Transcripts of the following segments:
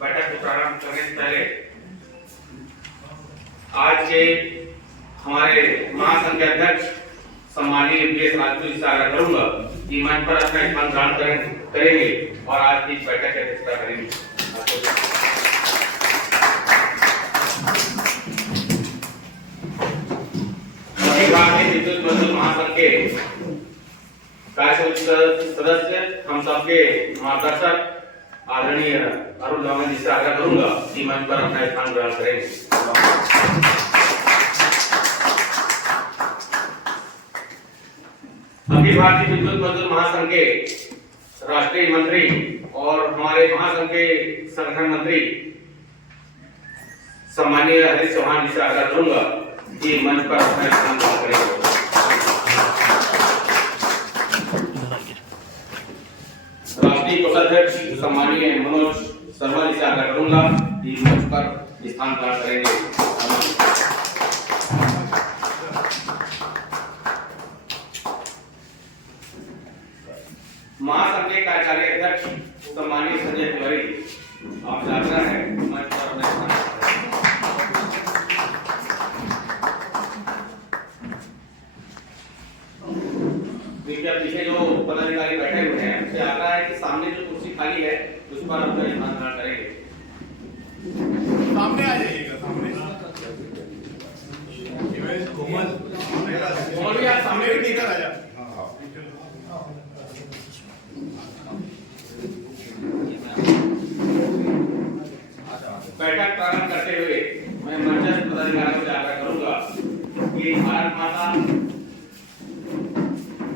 बैठक को प्रारंभ करने से पहले आज के हमारे महासंघ के अध्यक्ष सम्माननीय वीएस राजपूत जी से आग्रह करूंगा कि मंच पर अपना स्थान ग्रहण करेंगे और आज की बैठक की अध्यक्षता करेंगे। भारतीय विद्युत मजदूर महासंघ के कार्यसमिति सदस्य हम सबके मार्गदर्शक आदरणीय अरुण रावण जी से आग्रह करूंगा कि मंच पर अपना स्थान ग्रहण करेंगे। अखिल भारतीय विद्युत मजदूर महासंघ के राष्ट्रीय मंत्री और हमारे महासंघ के संगठन मंत्री सम्माननीय हरीश चौहान जी से आग्रह करूंगा कि मंच पर अपना स्थान ग्रहण करेंगे। राष्ट्रीय कोषाध्यक्ष सम्माननीय मनोज शर्मा जी से आग्रह करूंगा कि मंच पर स्थान ग्रहण करेंगे। महासंघ के कार्यकारी अध्यक्ष सम्माननीय संजय तिवारी आपसे आग्रह है मंच पर अपना स्थान पीछे जो पदाधिकारी बैठे हुए हैं उनसे आग्रह है कि सामने जो कुर्सी खाली है उस पर अपना स्थान ग्रहण करेंगे। सामने आ जाइएगा। सामने कोमल यार सामने भी टिकट आ जा। बैठक प्रारंभ करते हुए मैं मंच पदाधिकारियों से आग्रह करूंगा कि भारत माता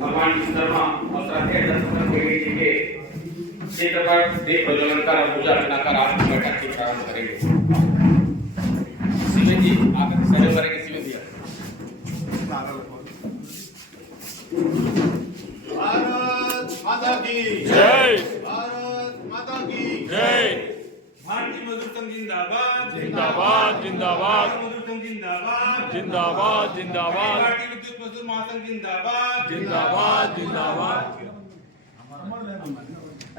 भगवान विश्वकर्मा और श्रद्धेय दर्शक जी के चित्र पर दीप प्रज्वलन कर पूजा अर्चना कर आज की बैठक की प्रारंभ करेंगे। शिवेन जी आकर सहयोग करेंगे। शिवेन जी भारत माता की जय। भारत माता की जय। भारतीय मजदूर संघ जिंदाबाद जिंदाबाद जिंदाबाद मजदूर संघ जिंदाबाद जिंदाबाद जिंदाबाद भारतीय विद्युत मजदूर महासंघ जिंदाबाद जिंदाबाद जिंदाबाद।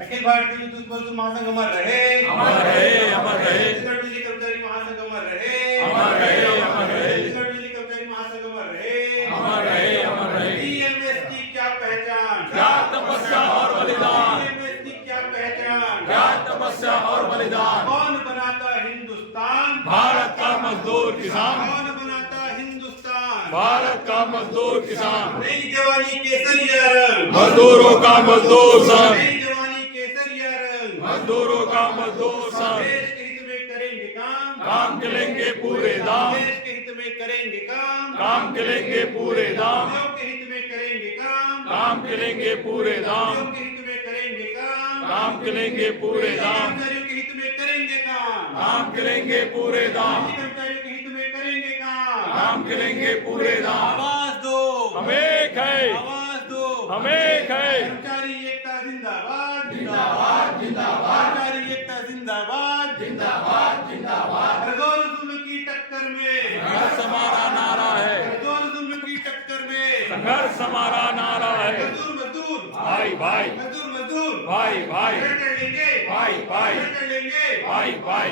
अखिल भारतीय विद्युत मजदूर महासंघ अमर रहे अमर रहे अमर रहे छत्तीसगढ़ बिजली कर्मचारी महासंघ अमर रहे अमर रहे अमर रहे छत्तीसगढ़ बिजली कर्मचारी महासंघ अमर रहे अमर रहे अमर रहे। ईएमएस की क्या पहचान, क्या तपस्या और बलिदान, ईएमएस की क्या पहचान, क्या तपस्या और बलिदान। कौन बनाता हिंदुस्तान, भारत का मजदूर किसान, कौन बनाता हिंदुस्तान, भारत का मजदूर किसान। नई जवानी केसरिया रंग, मजदूरों का मजदूर संघ, नई जवानी केसरिया रंग, मजदूरों का मजदूर संघ। देश के हित में करेंगे काम, काम के लेंगे पूरे दाम, देश के हित में करेंगे काम, काम के लेंगे पूरे दाम, लोग के हित में करेंगे काम, काम के लेंगे पूरे दाम, लोग के हित में करेंगे काम, काम के लेंगे पूरे दाम, कर्मचारियों के हित में करेंगे काम, काम के लेंगे पूरे दाम, कर्मचारियों के हित में करेंगे काम, काम के लेंगे पूरे दाम। आवाज दो, हम एक है, आवाज दो, हम एक है। कर्मचारी एकता जिंदाबाद, जिंदाबाद जिंदाबाद कर्मचारी एकता जिंदाबाद, जिंदाबाद जिंदाबाद। हरदौल जुल्म की टक्कर में, संघर्ष हमारा नारा है, हरदौल जुल्म की टक्कर में, संघर्ष हमारा नारा है। मजदूर मजदूर, भाई भाई, मजदूर मजदूर, भाई भाई, कर लेंगे, भाई भाई, कर लेंगे। भाई भाई।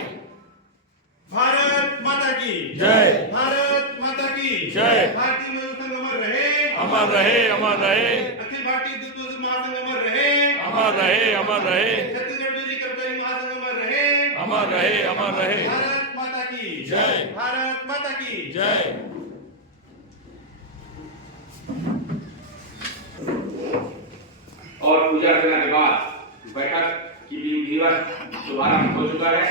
भारत माता की जय। भारत माता की जय। भारतीय मजदूर संघ अमर रहे अमर रहे अमर रहे अखिल भारतीय विद्युत मजदूर महासंघ अमर रहे अमर रहे अमर रहे छत्तीसगढ़ बिजली कर्मचारी महासंघ अमर रहे अमर रहे अमर रहे। भारत माता की जय। भारत माता की जय। और पूजा करने के बाद बैठक की विधिवत शुभारंभ हो चुका है।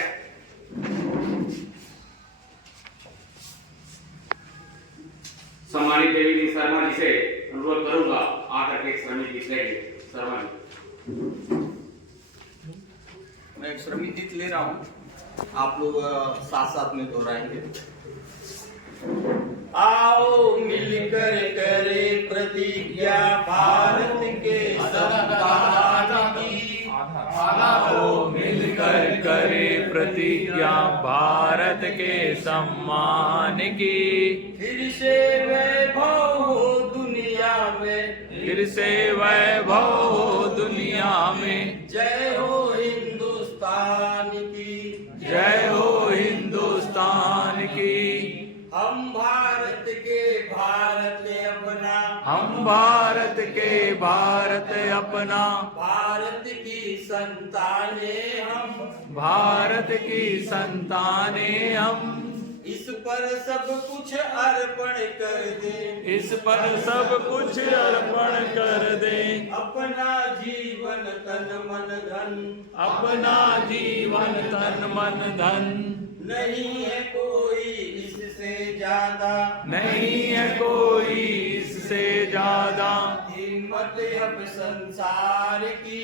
सम्मानित देवी शर्मा जी से अनुरोध करूंगा आकर के श्रमिक गीत लेंगे। शर्मा जी मैं एक श्रमिक गीत ले रहा हूँ, आप लोग साथ साथ में दोहराएंगे। आओ मिलकर करे प्रतिज्ञा भारत के सम्मान की, आओ मिलकर करे प्रतिज्ञा भारत के सम्मान की। फिर से वैभव हो दुनिया में, फिर से वैभव हो दुनिया में। जय हो हिंदुस्तान की, भारत अपना, भारत की संतानें हम, भारत की संतानें हम, इस पर सब कुछ अर्पण कर दे, इस पर सब कुछ अर्पण कर दे, अपना जीवन तन मन धन, अपना जीवन तन मन धन, नहीं है कोई इससे ज्यादा, नहीं है कोई इससे ज्यादा, कीमत अब संसार की,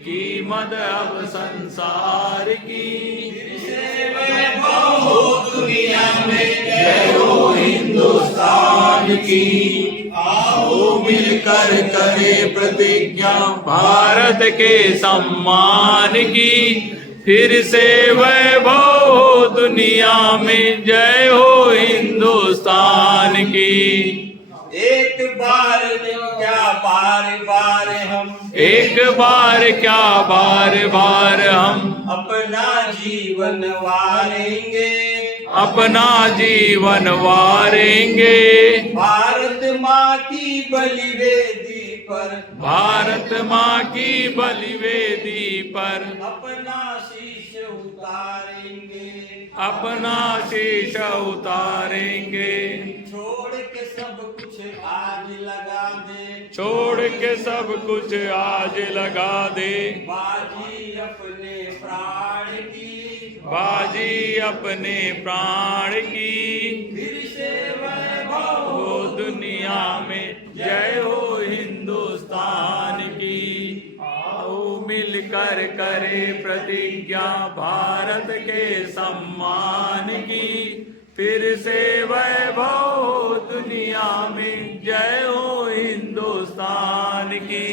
कीमत अब संसार की, फिर से वैभव हो दुनिया में, जय हो हिंदुस्तान की। आओ मिलकर करे प्रतिज्ञा, भारत के सम्मान की, फिर से वैभव हो दुनिया में, जय हो हिंदुस्तान की। एक बार क्या बार बार हम, एक बार क्या बार बार हम, अपना जीवन वारेंगे, अपना जीवन वारेंगे, भारत माँ की बलिवेदी पर, भारत माँ की बलिवेदी पर, अपना शीश उतारेंगे, अपना शीश उतारेंगे, छोड़ के सब कुछ आज लगा दे, छोड़ के सब कुछ आज लगा दे, बाजी अपने प्राण की, बाजी अपने प्राण की, फिर से वैभव हो दुनिया में, जय हो हिंदुस्तान की। आओ मिलकर करे प्रतिज्ञा भारत के सम्मान की, फिर से वैभव हो दुनिया में, जय हो हिंदुस्तान की।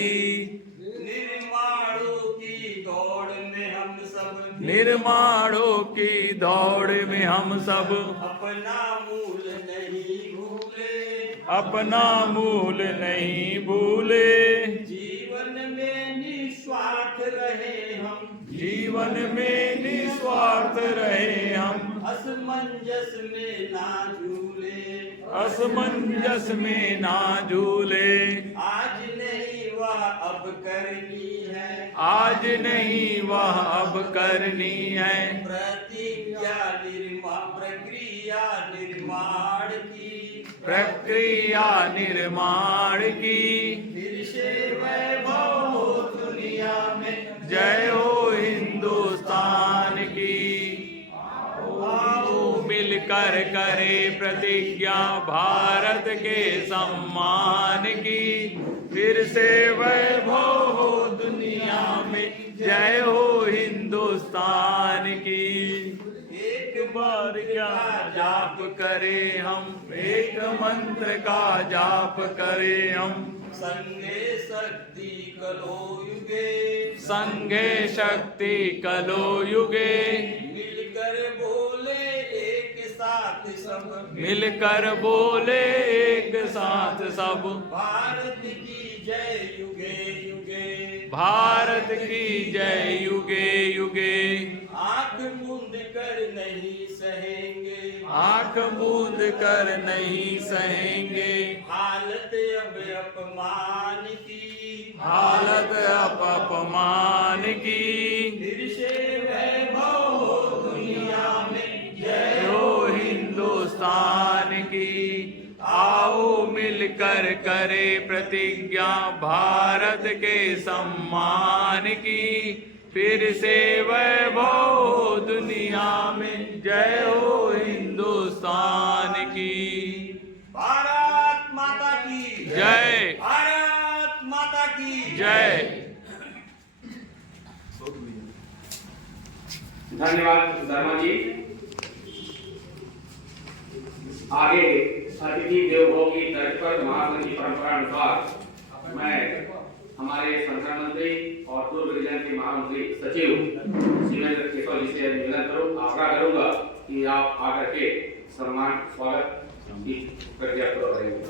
निर्माणों की दौड़ में हम सब, निर्माणों की दौड़ में हम सब, अपना मूल नहीं भूले, अपना मूल नहीं भूले, जीवन में निस्वार्थ रहे हम, जीवन में निस्वार्थ रहे हम, असमंजस में ना झूले, असमंजस में ना झूले, आज नहीं वह अब करनी है, आज नहीं वह अब करनी है, प्रक्रिया निर्माण की, प्रक्रिया निर्माण की, फिर से वैभव हो दुनिया में, जय हो हिंदुस्तान की। आओ मिलकर करे प्रतिज्ञा भारत के सम्मान की, फिर से वैभव हो दुनिया में, जय हो हिंदुस्तान की। एक बार क्या जाप करें हम, एक मंत्र का जाप करें हम, संगे शक्ति कलो युगे, संगे शक्ति कलो युगे, मिलकर बोले एक साथ सब, मिलकर बोले एक साथ सब, भारत की जय युगे युगे, भारत की जय युगे युगे। आंख मूंद कर नहीं सहेंगे, आंख मूंद कर नहीं सहेंगे, हालत अब अपमान की, हालत अपमान की, फिर से वैभव हो दुनिया में, जय हो हिंदुस्तान की। आओ मिलकर करे प्रतिज्ञा भारत के सम्मान की, फिर से वैभव हो दुनिया में, जय हो हिंदुस्तान की। भारत माता की जय, भारत माता की जय। धन्यवाद धर्मा जी। आगे अतिथि देवो भव की तर्ज पर महासंघ की परंपरा अनुसार मैं हमारे संगठन मंत्री और पूर्व रीजन के महामंत्री सचिव शिवेंद्र केशव जी से निवेदन करूँ, आग्रह करूंगा कि आप आकर के सम्मान स्वागत की प्रक्रिया करेंगे।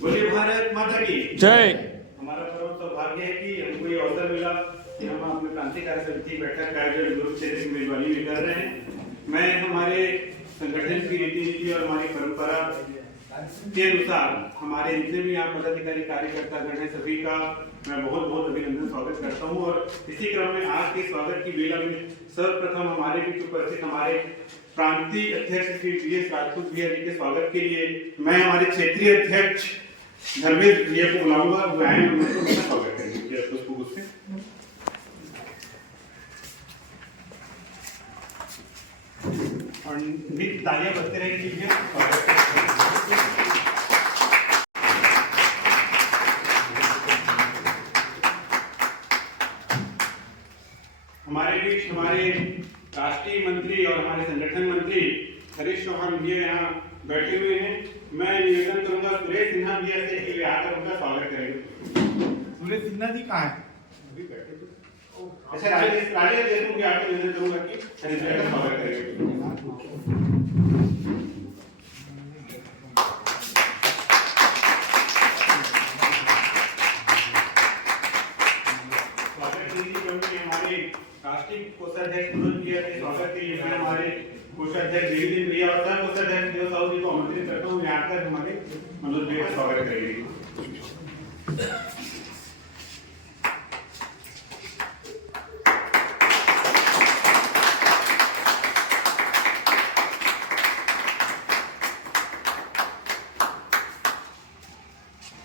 बोलिए भारत माता की जय। हमारा परम सौभाग्य है कि हमको ये अवसर मिला कि हम अपने क्रांतिकारी समिति बैठक कार्यक्रम ग्रुप क्षेत्र की मेजबानी भी कर रहे हैं। मैं हमारे संगठन की रीति नीति और हमारी परंपरा के अनुसार हमारे जितने भी यहाँ पदाधिकारी कार्यकर्ता गण हैं सभी का मैं बहुत बहुत अभिनंदन स्वागत करता हूँ। और इसी क्रम में आज के स्वागत की बेला में सर्वप्रथम हमारे बीच उपस्थित हमारे प्रांतीय अध्यक्ष श्री वी.एस. राजपूत भैया जी के स्वागत के लिए मैं हमारे क्षेत्रीय अध्यक्ष धर्मेंद्र भैया को बुलाऊंगा, वो आए उनका स्वागत करेंगे पुष्प से। और भी तालियां बजते रहेंगी भैया। हमारे बीच हमारे राष्ट्रीय मंत्री और हमारे संगठन मंत्री हरीश चौहान भैया यहाँ बैठे हुए हैं। मैं निवेदन करूंगा सुरेश सिन्हा भैया से कि वे आकर उनका स्वागत करेंगे। सुरेश सिन्हा जी कहाँ हैं? अभी बैठे थे। अच्छा, राजेश देशमुख भैया आपसे निवेदन करूंगा कि हरीश भैया का स्वागत करेंगे। राष्ट्रीय कोषाध्यक्ष स्वागत के लिए मैं हमारे कोषाध्यक्ष देवीदीन भैया और सह कोषाध्यक्ष देव साहू जी को आमंत्रित करता हूँ यहाँ आकर हमारे मनोज भैया का स्वागत करेंगे।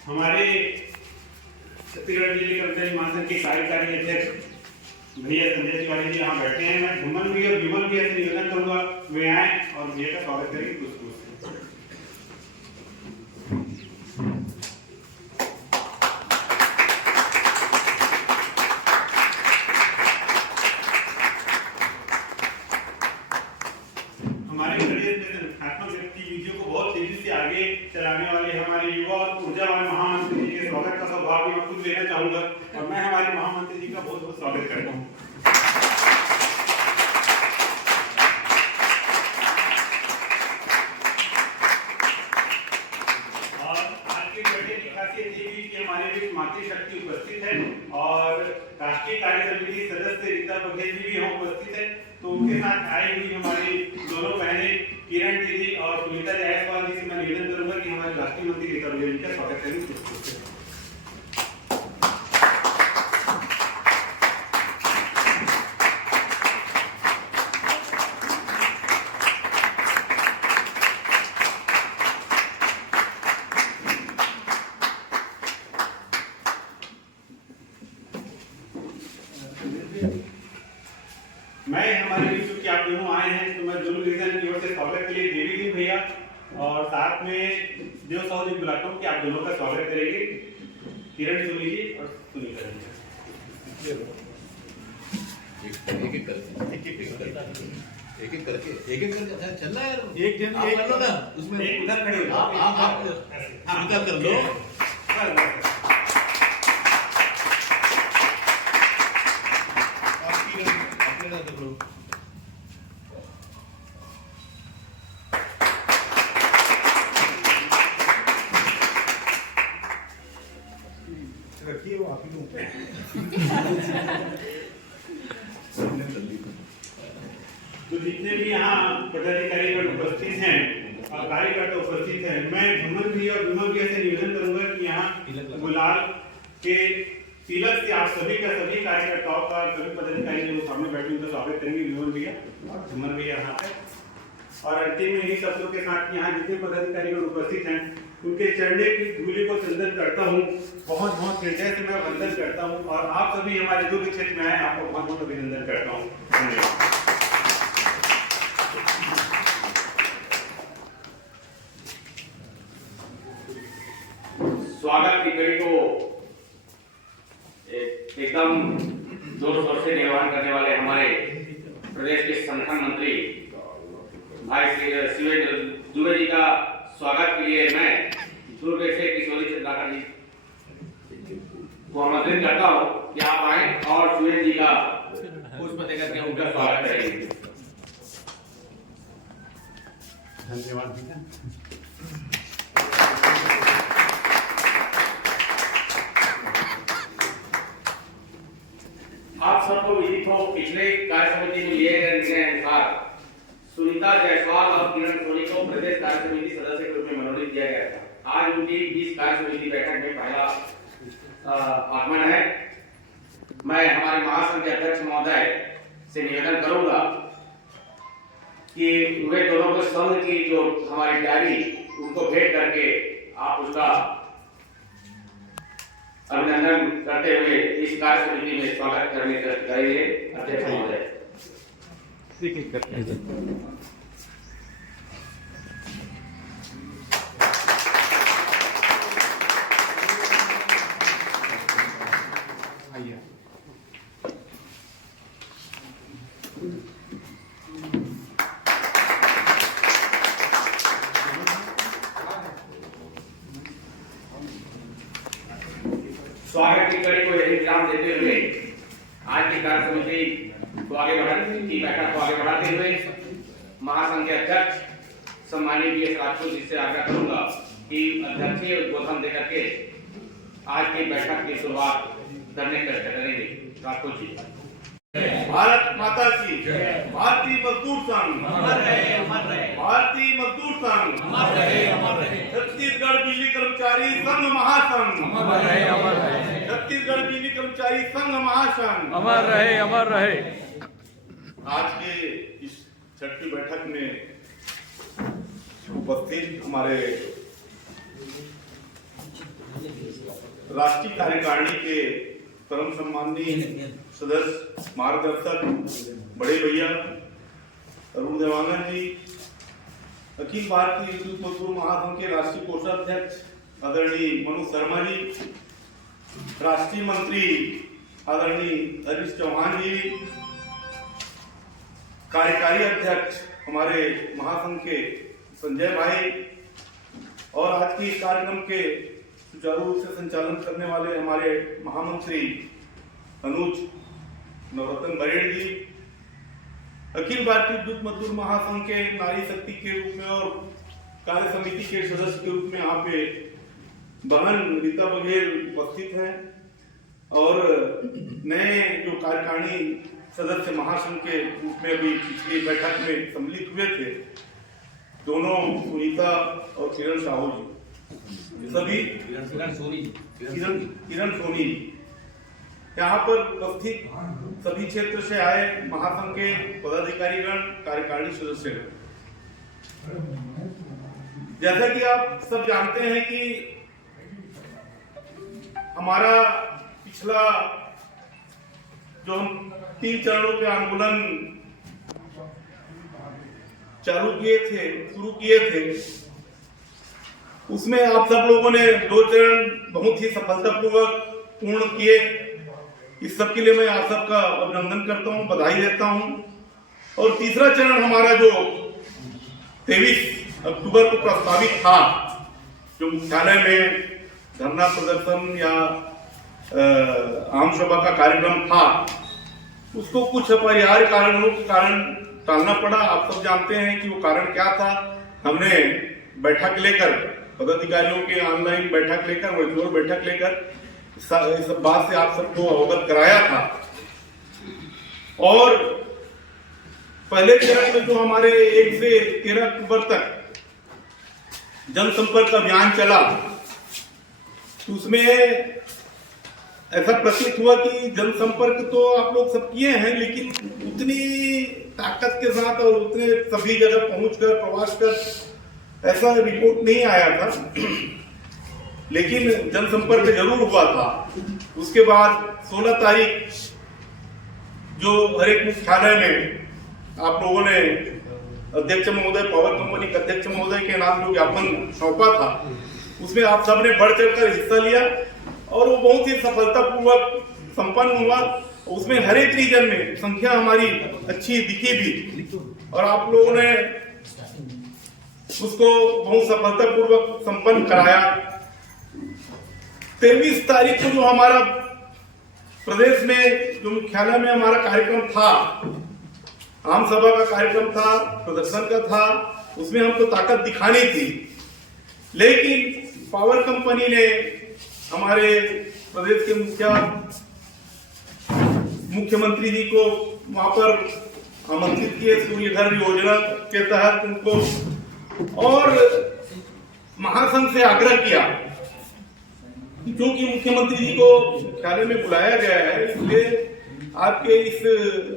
हमारे छत्तीसगढ़ बिजली कर्मचारी महासंघ के कार्यकारी अध्यक्ष भैया संजय तिवारी जी यहाँ बैठे हैं। मैं घुमन भी और विमल भी ऐसे निवेदन करूंगा वे आए और भैया का स्वागत करेंगे कुछ हमारे प्रदेश में संस्थात्मक गतिविधियों को बहुत तेजी से आगे चलाने वाले हमारे युवा और ऊर्जावान महामंत्री जी के स्वागत का सौभाग्य मैं खुद लेना चाहूंगा और मैं हमारे महामंत्री जी का बहुत बहुत स्वागत करता हूँ। और आज के बैठे की खासियत ये भी कि हमारे बीच मातृशक्ति उपस्थित है और राष्ट्रीय कार्य समिति सदस्य रीता बघेल जी भी यहाँ उपस्थित है। तो उनके साथ आई हुई हमारी दोनों बहनें किरण दीदी और सुनीता जायसवाल जी से मैं निवेदन करूंगा कि हमारे राष्ट्रीय मंत्री रीता बघेल जी का स्वागत करें। मैं हमारे बीच आप दोनों आए हैं तो मैं दोनों रीजन की ओर से स्वागत के लिए देवीदीन भैया और साथ में देव साहू जी बुलाता हूँ कि आप दोनों का स्वागत करेंगे, किरण सोनी जी और सुनीता जी। एक करके चल रहा है यार। एक जन एक लो ना, उसमें एक उधर खड़े हो जाओ। आप उनका कर लो। रखिए वो आप ही तो जितने भी यहाँ पदाधिकारी उपस्थित हैं और कार्यकर्ता उपस्थित हैं, मैं घुमन भी और विमल भी ऐसे निवेदन करूंगा कि यहाँ गुलाल के तिलक से आप सभी का सभी कार्यकर्ताओं का सभी पदाधिकारी जो सामने बैठे उनका स्वागत करेंगे। विमल भैया और घुमन भैया यहाँ पे और अंतिम में ही सब लोग के साथ यहाँ जितने पदाधिकारी उपस्थित हैं उनके चरणों की धूलि को चंदन करता हूँ। बहुत बहुत हृदय से मैं वंदन करता हूँ और आप सभी हमारे दुर्ग क्षेत्र में आए आपको बहुत बहुत अभिनंदन करता हूँ। धन्यवाद। स्वागत की कड़ी को एकदम जोर शोर से निर्वहन करने वाले हमारे प्रदेश के संगठन मंत्री भाई शिवेंद्र दुबे जी का स्वागत के लिए मैं दुर्ग से किशोरी चंद्राकर जी को आमंत्रित करता हूँ कि आप आए और शिवेंद्र जी का पुष्प देकर के उनका स्वागत करेंगे। धन्यवाद। आप सबको विदित हो पिछले कार्य समिति में लिए गए निर्णय अनुसार सुनीता जायसवाल और किरण सोनी को प्रदेश कार्य समिति सदस्य के रूप में मनोनीत किया गया था। आज उनकी 20 कार्य समिति बैठक में पहला आगमन है। मैं हमारे महासंघ के अध्यक्ष महोदय से निवेदन करूंगा कि वे दोनों को संघ की जो हमारी डायरी उनको भेंट करके आप उसका अभिनंदन करते हुए इस कार्य समिति में स्वागत करने चाहिए अध्यक्ष महोदय। स्वागत की कड़ी को यही विराम देते हुए आज की कार्य समिति को आगे बढ़ाने की बैठक को आगे बढ़ाते हुए महासंघ के अध्यक्ष सम्मानित बीएस राजपूत जी से आग्रह करूंगा कि अध्यक्षीय उद्बोधन देकर के आज की बैठक की शुरुआत करने करेंगे। राजपूत जी। भारत माता की भारतीय मजदूर संघ भारतीय मजदूर संघ छत्तीसगढ़ बिजली कर्मचारी संघ महासंघ छत्तीसगढ़ बिजली कर्मचारी संघ महासंघ अमर रहे, अमर रहे। आज के इस छठी बैठक में उपस्थित हमारे राष्ट्रीय कार्यकारिणी के परम सम्माननीय सदस्य मार्गदर्शक बड़े भैया अरुण देवांगन जी, अखिल भारतीय विद्युत मजदूर महासंघ के राष्ट्रीय कोषाध्यक्ष आदरणीय मनोज शर्मा जी, राष्ट्रीय मंत्री आदरणीय हरीश चौहान जी, कार्यकारी अध्यक्ष हमारे महासंघ के संजय भाई और आज के कार्यक्रम के सुचारू रूप से संचालन करने वाले हमारे महामंत्री अनुज नवरत्न बरेड़ जी, अखिल भारतीय विद्युत मजदूर महासंघ के नारी शक्ति के रूप में और कार्य समिति के सदस्य के रूप में यहाँ पे बहन रीता बघेल उपस्थित हैं और नए जो कार्यकारिणी सदस्य महासंघ के रूप में अभी पिछली बैठक में सम्मिलित हुए थे, दोनों सुनीता और किरण साहू जी, सभी किरण सोनी यहाँ पर उपस्थित सभी क्षेत्र से आए महासंघ के पदाधिकारीगण, कार्यकारिणी सदस्य। जैसा कि आप सब जानते हैं कि हमारा पिछला जो हम 3 चरणों के आंदोलन शुरू किए थे, उसमें आप सब लोगों ने 2 चरण बहुत ही सफलतापूर्वक पूर्ण किए। इस सब के लिए मैं आप सबका अभिनंदन करता हूं, बधाई देता हूं। और तीसरा चरण हमारा जो 23 अक्टूबर को प्रस्तावित था, जो मुख्यालय में धरना प्रदर्शन या आम सभा का कार्यक्रम था, उसको कुछ अपरिहार्य कारणों के कारण टालना पड़ा। आप सब जानते हैं कि वो कारण क्या था। हमने बैठक लेकर, पदाधिकारियों के ऑनलाइन बैठक लेकर, वर्चुअल बैठक लेकर इस बात से आप सबको अवगत कराया था। और पहले चरण में जो हमारे 1 से 13 अक्टूबर तक जनसंपर्क अभियान चला, तो उसमें ऐसा प्रतीत हुआ कि जनसंपर्क तो आप लोग सब किए हैं, लेकिन उतनी ताकत के साथ और उतने सभी जगह पहुंचकर प्रवास कर ऐसा रिपोर्ट नहीं आया था, लेकिन जनसंपर्क जरूर हुआ था। उसके बाद 16 तारीख जो हर एक मुख्यालय में आप लोगों ने अध्यक्ष महोदय, पावर कंपनी के अध्यक्ष महोदय के नाम जो ज्ञापन सौंपा था, उसमें आप सबने बढ़ चढ़कर हिस्सा लिया और वो बहुत ही सफलतापूर्वक संपन्न हुआ। उसमें हर एक रीजन में संख्या हमारी अच्छी दिखी भी और आप लोगों ने उसको बहुत सफलतापूर्वक संपन्न कराया। 23 तारीख को जो हमारा प्रदेश में जो मुख्यालय में हमारा कार्यक्रम था, आम सभा का कार्यक्रम था, प्रदर्शन का था, उसमें हमको ताकत दिखानी थी, लेकिन पावर कंपनी ने हमारे प्रदेश के मुख्यमंत्री जी को वहां पर आमंत्रित किए सूर्य घर योजना के तहत उनको, और महासंघ से आग्रह किया क्योंकि मुख्यमंत्री जी को कार्यालय में बुलाया गया है, इसलिए आपके इस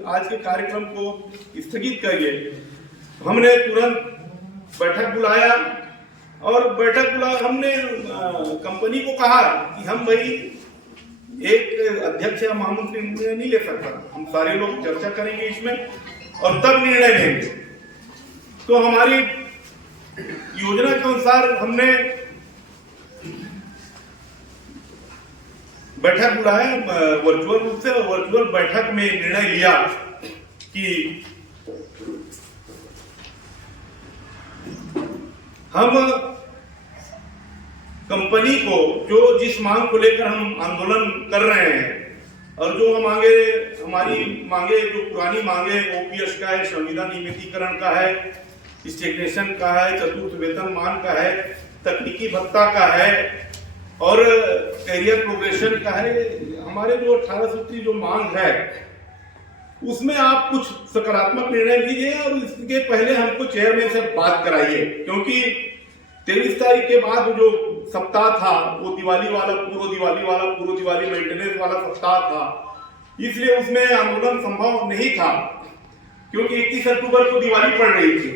आज के कार्यक्रम को स्थगित करिए। हमने तुरंत बैठक बुलाया और हमने कंपनी को कहा कि हम भाई एक अध्यक्ष या महामंत्री निर्णय नहीं ले सकता, हम सारे लोग चर्चा करेंगे इसमें और तब निर्णय लेंगे। तो हमारी योजना के अनुसार हमने बैठक बुलाया वर्चुअल रूप से, और वर्चुअल बैठक में निर्णय लिया कि हम कंपनी को जो जिस मांग को लेकर हम आंदोलन कर रहे हैं और जो हमारी मांगे जो पुरानी मांगे ओपीएस का है, संविदा नियमितीकरण का है, स्टेग्नेशन का है, चतुर्थ वेतनमान का है, तकनीकी भत्ता का है और कैरियर प्रोग्रेशन का है, हमारे जो 18 सूत्री जो मांग है उसमें आप कुछ सकारात्मक निर्णय लीजिए और इसके पहले हमको चेयरमैन से बात कराइए, क्योंकि 23 तारीख के बाद जो सप्ताह था वो दिवाली वाला, पूर्व दिवाली मेंटेनेंस वाला सप्ताह था, इसलिए उसमें आंदोलन संभव नहीं था क्योंकि 31 अक्टूबर को दिवाली पड़ रही थी।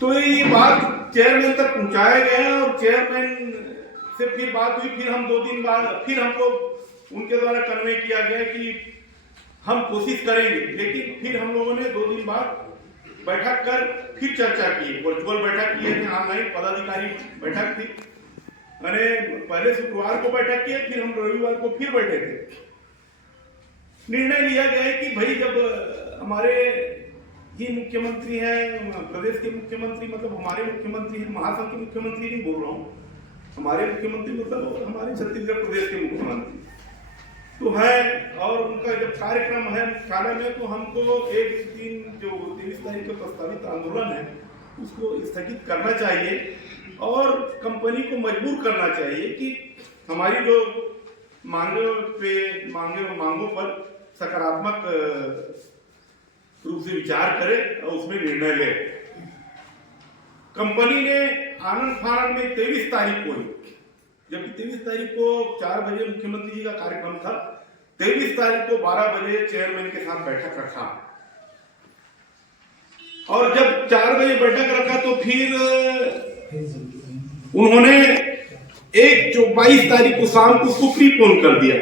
तो ये बात चेयरमैन तक पहुंचाया गया और चेयरमैन से फिर बात हुई, फिर हम 2 दिन बाद फिर हमको उनके द्वारा कन्वे किया गया कि हम कोशिश करेंगे, लेकिन फिर हम लोगों ने 2 दिन बाद बैठक कर फिर चर्चा की, वर्चुअल बैठक किए थे, ऑनलाइन पदाधिकारी बैठक थी, मैंने पहले शुक्रवार को बैठक की, फिर हम रविवार को फिर बैठे थे। निर्णय लिया गया है कि भाई जब हमारे ही मुख्यमंत्री हैं, प्रदेश के मुख्यमंत्री मतलब हमारे मुख्यमंत्री हैं, महासंघ के मुख्यमंत्री नहीं बोल रहा हूँ, हमारे मुख्यमंत्री मतलब हमारे छत्तीसगढ़ प्रदेश के मुख्यमंत्री तो है, और उनका जब कार्यक्रम है मुख्यालय में, तो हमको एक दिन जो 23 तारीख का प्रस्तावित आंदोलन है उसको स्थगित करना चाहिए और कंपनी को मजबूर करना चाहिए कि हमारी जो मांगों पर सकारात्मक रूप से विचार करे और उसमें निर्णय ले। कंपनी ने आनंद फानंद में 23 तारीख को ही, जबकि 23 तारीख को 4 बजे मुख्यमंत्री जी का कार्यक्रम था, 23 तारीख को 12 बजे चेयरमैन के साथ बैठक रखा और जब 4 बजे बैठक रखा तो फिर उन्होंने 22 तारीख को शाम को उसको प्रीपोन कर दिया।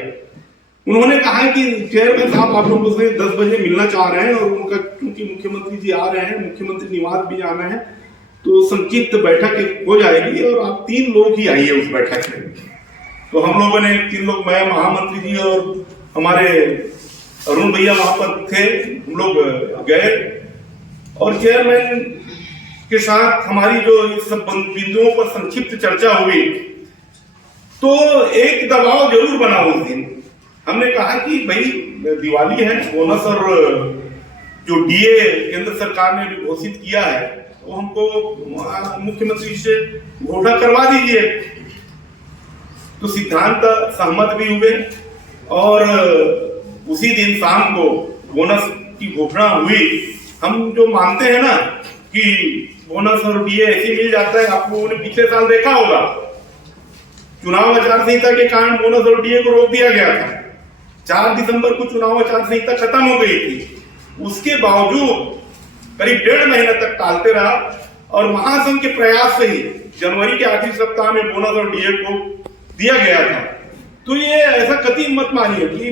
उन्होंने कहा कि चेयरमैन साहब आप लोगों से 10 बजे मिलना चाह रहे हैं और उनका क्योंकि मुख्यमंत्री जी आ रहे हैं, मुख्यमंत्री निवास भी आना है, तो संक्षिप्त बैठक हो जाएगी और आप 3 लोग ही आइए उस बैठक में। तो हम लोगों ने 3 लोग, मैं, महामंत्री जी और हमारे अरुण भैया वहां पर थे, हम लोग गए और चेयरमैन के साथ हमारी जो इस सब बिंदुओं पर संक्षिप्त चर्चा हुई तो एक दबाव जरूर बना उस दिन। हमने कहा कि भाई दिवाली है, बोनस और जो डीए केंद्र सरकार ने भी घोषित किया है वो हमको मुख्यमंत्री से घोषणा करवा दीजिए। तो सिद्धांत सहमत भी हुए और उसी दिन शाम को बोनस की घोषणा हुई। हम जो मानते हैं ना कि बोनस और डीए ऐसे मिल जाता है, आप लोगों ने पिछले साल देखा होगा, चुनाव आचार संहिता के कारण बोनस और डीए को रोक दिया गया था। 4 दिसंबर को चुनाव आचार संहिता खत्म हो गई थी, उसके बावजूद करीब 1.5 महीना तक टालते रहा और महासंघ के प्रयास से ही जनवरी के आखिरी सप्ताह में बोनस और डीए को दिया गया था। तो ये ऐसा कतई मत मानिए कि